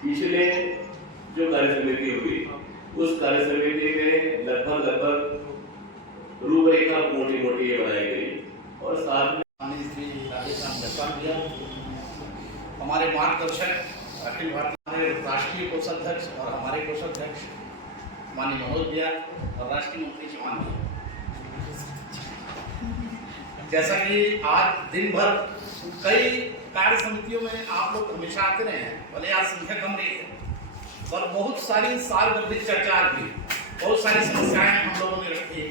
पिछले जो कार्य समिति हुई उस कार्य समिति में लगभग रूपरेखा मोटी मोटी बनाई गई और साथ में हमारे मार्गदर्शक अखिल भारतीय राष्ट्रीय कोषाध्यक्ष और हमारे कोषाध्यक्ष माननीय मनोज भैया और राष्ट्रीय मंत्री चौहान जी, जैसा कि आज दिन भर कई कार्य समितियों में आप लोग हमेशा आते रहे हैं, भले आज संख्या कम रही है, पर बहुत सारी सार्वजनिक चर्चा की, बहुत सारी समस्याएं हम लोगों ने रखी,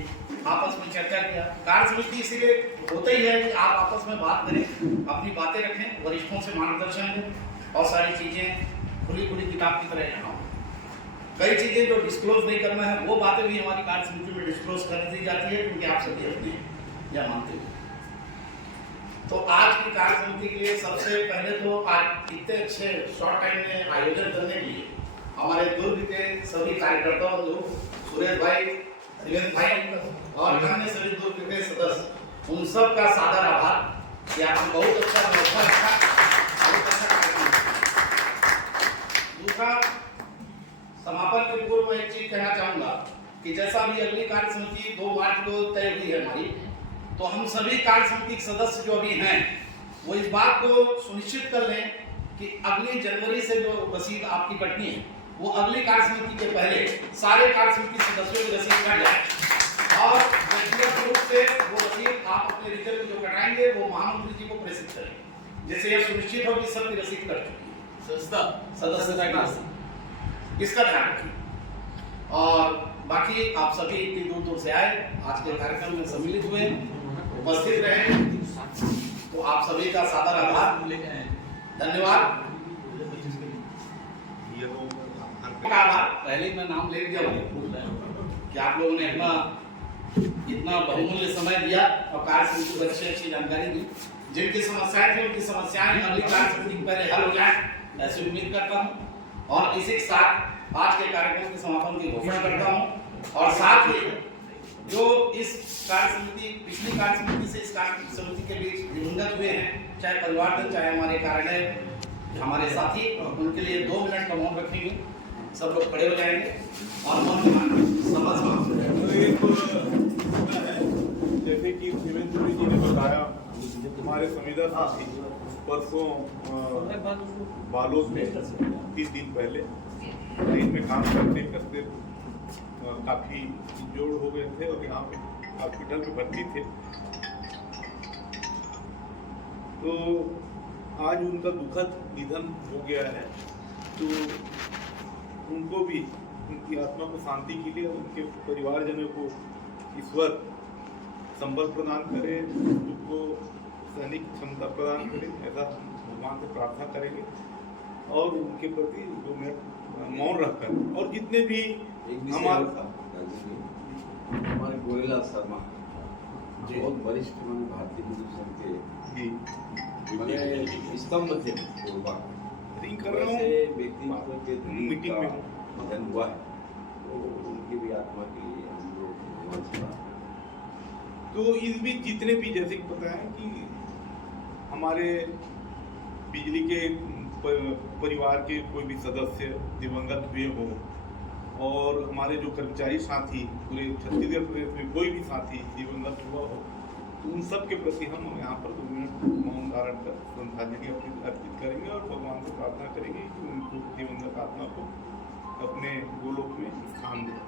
आपस में चर्चा किया। कार्य समिति इसीलिए होता ही है कि आप आपस में बात करें, अपनी बातें रखें, वरिष्ठों से मार्गदर्शन लें और सारी चीजें खुली खुली किताब की तरह यहाँ हो। कई चीजें जो डिस्क्लोज नहीं करना है वो बातें भी हमारी कार्य समिति में डिस्क्लोज कर दी जाती है, क्योंकि आप सभी अपने या मानते हैं। तो आज की कार्य समिति के लिए सबसे पहले तो आज इतने अच्छे शॉर्ट टाइम में आयोजन करने के लिए हमारे दुर्ग के सभी कार्यकर्ताओं को, सुरेश भाई, शिवेंद्र भाई और अन्य सभी दुर्ग के सदस्य, उन सब का सादर आभार कि आपने बहुत अच्छा व्यवस्था रखा, बहुत अच्छा कार्यक्रम। दूसरा, समापन के पूर्व मैं एक चीज कहना चाहूंगा कि जैसा भी अगली कार्य समिति 2 मार्च को तय हुई है हमारी, तो हम सभी कार्य समिति के सदस्य जो अभी हैं वो इस बात को सुनिश्चित कर लें कि अगली जनवरी से जो रसीद आपकी कटनी है वो अगली कार्य समिति के पहले सारे कार्य समिति सदस्यों की रसीद कट जाए और व्यक्तिगत रूप से वो रसीद आप अपने रिजल्ट जो कटाएंगे वो महामंत्री जी को प्रेषित करेंगे, जिससे यह सुनिश्चित हो कि सबकी रसीद कट चुकी है, सदस्यता की रसीद। इसका ध्यान रखिए। और बाकी आप सभी इतनी दूर दूर से आए, आज के कार्यक्रम में सम्मिलित हुए, उपस्थित रहे। तो आप सभी का सादर आभार, धन्यवाद। पहले मैं नाम ले दिया कि आप लोगों ने अपना इतना बहुमूल्य समय दिया और कार्य समिति को अच्छी जानकारी दी। जिनकी समस्याएं थी उनकी समस्याएं अगली कार्य समिति पहले हल हो जाए, ऐसी उम्मीद करता हूँ। और इसी के साथ आज के कार्यक्रम के समापन की घोषणा करता हूँ। और साथ ही जो इस कार्य समिति, पिछली कार्य समिति से इस कार्य समिति के बीच दिवंगत हुए हैं, चाहे परिवार चाहे हमारे कार्यालय हमारे साथी, उनके लिए 2 मिनट का मौन रखेंगे। सब लोग खड़े हो जाएंगे और जैसे कि शिवेंद्र जी ने बताया, हमारे संविदा साथी परसों बालोद में 30 दिन पहले लाइन में काम करते करते काफी जोड़ हो गए थे और यहाँ पे हॉस्पिटल में भर्ती थे। तो आज उनका दुखद निधन हो गया है। तो उनको भी, उनकी आत्मा को शांति के लिए उनके परिवारजनों को ईश्वर संबल प्रदान करे, उनको सैनिक क्षमता प्रदान करे, ऐसा भगवान से प्रार्थना करेंगे। और उनके प्रति 2 मिनट मौन रखकर, और जितने भी हमारे गोरेलाल शर्मा बहुत वरिष्ठ भारतीय हिंदू संघ के स्तंभ थे, व्यक्तित्व के मीटिंग में निधन हुआ है, तो उनकी भी आत्मा के लिए हम लोग। तो इस बीच जितने भी, जैसे कि पता है कि हमारे बिजली के परिवार के कोई भी सदस्य दिवंगत हुए हो, और हमारे जो कर्मचारी साथी पूरे छत्तीसगढ़ प्रदेश में कोई भी साथी दिवंगत हुआ हो, तो उन सब के प्रति हम यहाँ पर 2 मिनट मौन धारण कर श्रद्धांजलि अर्पित करेंगे और भगवान से प्रार्थना करेंगे कि उनको दिवंगत आत्मा को अपने गोलोक में स्थान दें।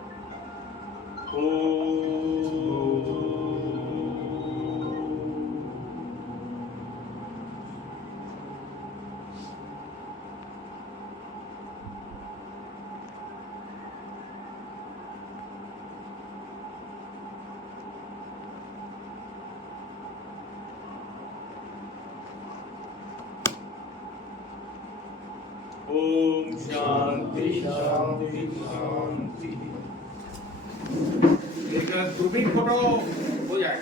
ओम शांति शांति शांति। एक ग्रुपिंग फोटो हो जाए,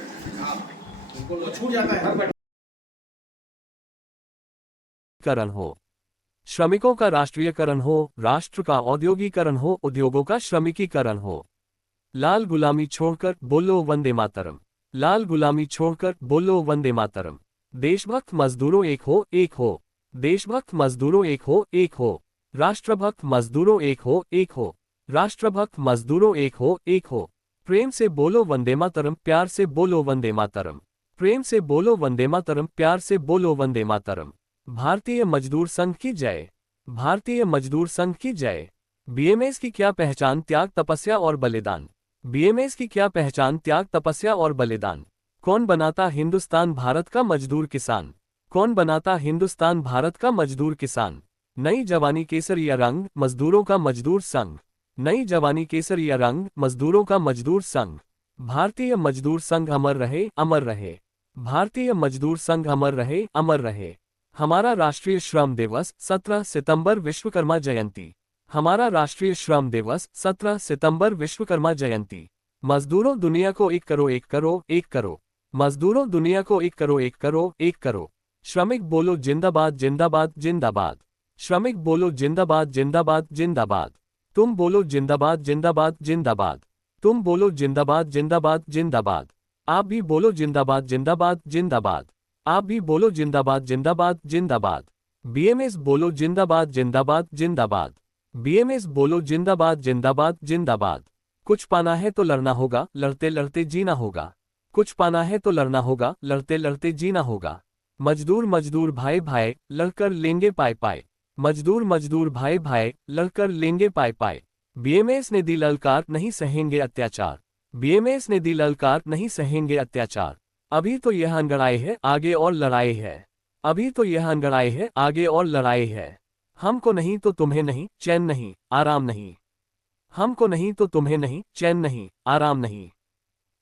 उनको छूट जाता है हर करण हो, श्रमिकों का राष्ट्रीयकरण हो, राष्ट्र का औद्योगिकरण हो, उद्योगों का श्रमिकीकरण हो। लाल गुलामी छोड़कर बोलो वंदे मातरम, लाल गुलामी छोड़कर बोलो वंदे मातरम। देशभक्त मजदूरों एक हो, एक हो। देशभक्त मजदूरों एक हो, एक हो। राष्ट्रभक्त मजदूरों एक हो, एक हो। राष्ट्रभक्त मजदूरों एक हो, एक हो। प्रेम से बोलो वंदे मातरम, प्यार से बोलो वंदे मातरम। प्रेम से बोलो वंदे मातरम, प्यार से बोलो वंदे मातरम। भारतीय मजदूर संघ की जय, भारतीय मजदूर संघ की जय। बीएमएस की क्या पहचान, त्याग तपस्या और बलिदान। बीएमएस की क्या पहचान, त्याग तपस्या और बलिदान। कौन बनाता हिंदुस्तान भारत का मजदूर किसान, कौन बनाता हिंदुस्तान भारत का मजदूर किसान। नई जवानी केसरिया रंग, मजदूरों का मजदूर संघ। नई जवानी केसरिया रंग, मजदूरों का मजदूर संघ। भारतीय मजदूर संघ अमर रहे, अमर रहे। भारतीय मजदूर संघ अमर रहे, अमर रहे। हमारा राष्ट्रीय श्रम दिवस 17 सितंबर विश्वकर्मा जयंती। हमारा राष्ट्रीय श्रम दिवस 17 सितंबर विश्वकर्मा जयंती। मजदूरों दुनिया को एक करो, एक करो, एक करो। मजदूरों दुनिया को एक करो, एक करो, एक करो। श्रमिक बोलो जिंदाबाद, जिंदाबाद, जिंदाबाद। श्रमिक बोलो जिंदाबाद, जिंदाबाद, जिंदाबाद। तुम बोलो जिंदाबाद, जिंदाबाद, जिंदाबाद। तुम बोलो जिंदाबाद, जिंदाबाद, जिंदाबाद। आप भी बोलो जिंदाबाद, जिंदाबाद, जिंदाबाद। आप भी बोलो जिंदाबाद, जिंदाबाद, जिंदाबाद। बीएमएस बोलो जिंदाबाद, जिंदाबाद, जिंदाबाद। बीएमएस बोलो जिंदाबाद, जिंदाबाद, जिंदाबाद। कुछ पाना है तो लड़ना होगा, लड़ते लड़ते जीना होगा। कुछ पाना है तो लड़ना होगा, लड़ते लड़ते जीना होगा। मजदूर मजदूर भाई भाई, लड़कर लेंगे पाए पाए। मजदूर मजदूर भाई भाई, लड़कर लेंगे पाए पाए। बीएमएस ने दी ललकार, नहीं सहेंगे अत्याचार। बीएमएस ने दी ललकार, नहीं सहेंगे अत्याचार। अभी तो यह अंगड़ाई है, आगे और लड़ाई है। अभी तो यह अंगड़ाई है, आगे और लड़ाई है। हमको नहीं तो तुम्हें नहीं, चैन नहीं, आराम नहीं। हमको नहीं तो तुम्हें नहीं, चैन नहीं, आराम नहीं।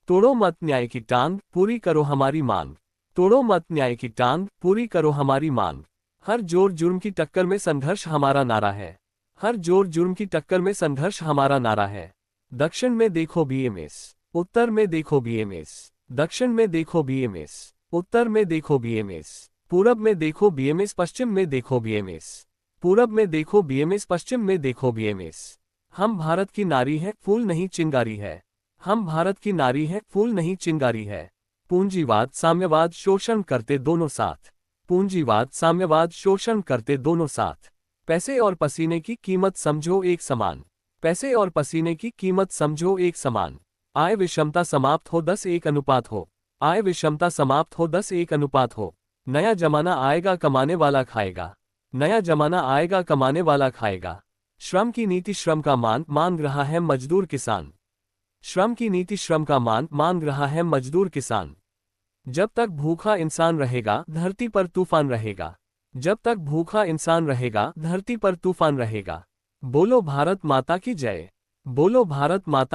तोड़ो मत न्याय की टांग, पूरी करो हमारी मांग। तोड़ो मत न्याय की टांग, पूरी करो हमारी मांग। हर जोर जुर्म की टक्कर में संघर्ष हमारा नारा है। हर जोर जुर्म की टक्कर में संघर्ष हमारा नारा है। दक्षिण में देखो बीएमएस, उत्तर में देखो बीएमएस। दक्षिण में देखो बीएमएस, उत्तर में देखो बीएमएस। पूरब में देखो बीएमएस, पश्चिम में देखो बीएमएस। पूरब में देखो बीएमएस, पश्चिम में देखो बीएमएस। हम भारत की नारी है, फूल नहीं चिंगारी है। हम भारत की नारी है, फूल नहीं चिंगारी है। पूंजीवाद साम्यवाद शोषण करते दोनों साथ। पूंजीवाद साम्यवाद शोषण करते दोनों साथ। पैसे और पसीने की कीमत समझो एक समान। पैसे और पसीने की कीमत समझो एक समान। आय विषमता समाप्त हो, 10:1 अनुपात हो। आय विषमता समाप्त हो, 10:1 अनुपात हो। नया जमाना आएगा, कमाने वाला खाएगा। नया जमाना आएगा, कमाने वाला खाएगा। श्रम की नीति श्रम का मान मांग रहा है मजदूर किसान। श्रम की नीति श्रम का मान मांग रहा है मजदूर किसान। जब तक भूखा इंसान रहेगा, धरती पर तूफान रहेगा। जब तक भूखा इंसान रहेगा, धरती पर तूफान रहेगा। बोलो भारत माता की जय। बोलो भारत माता।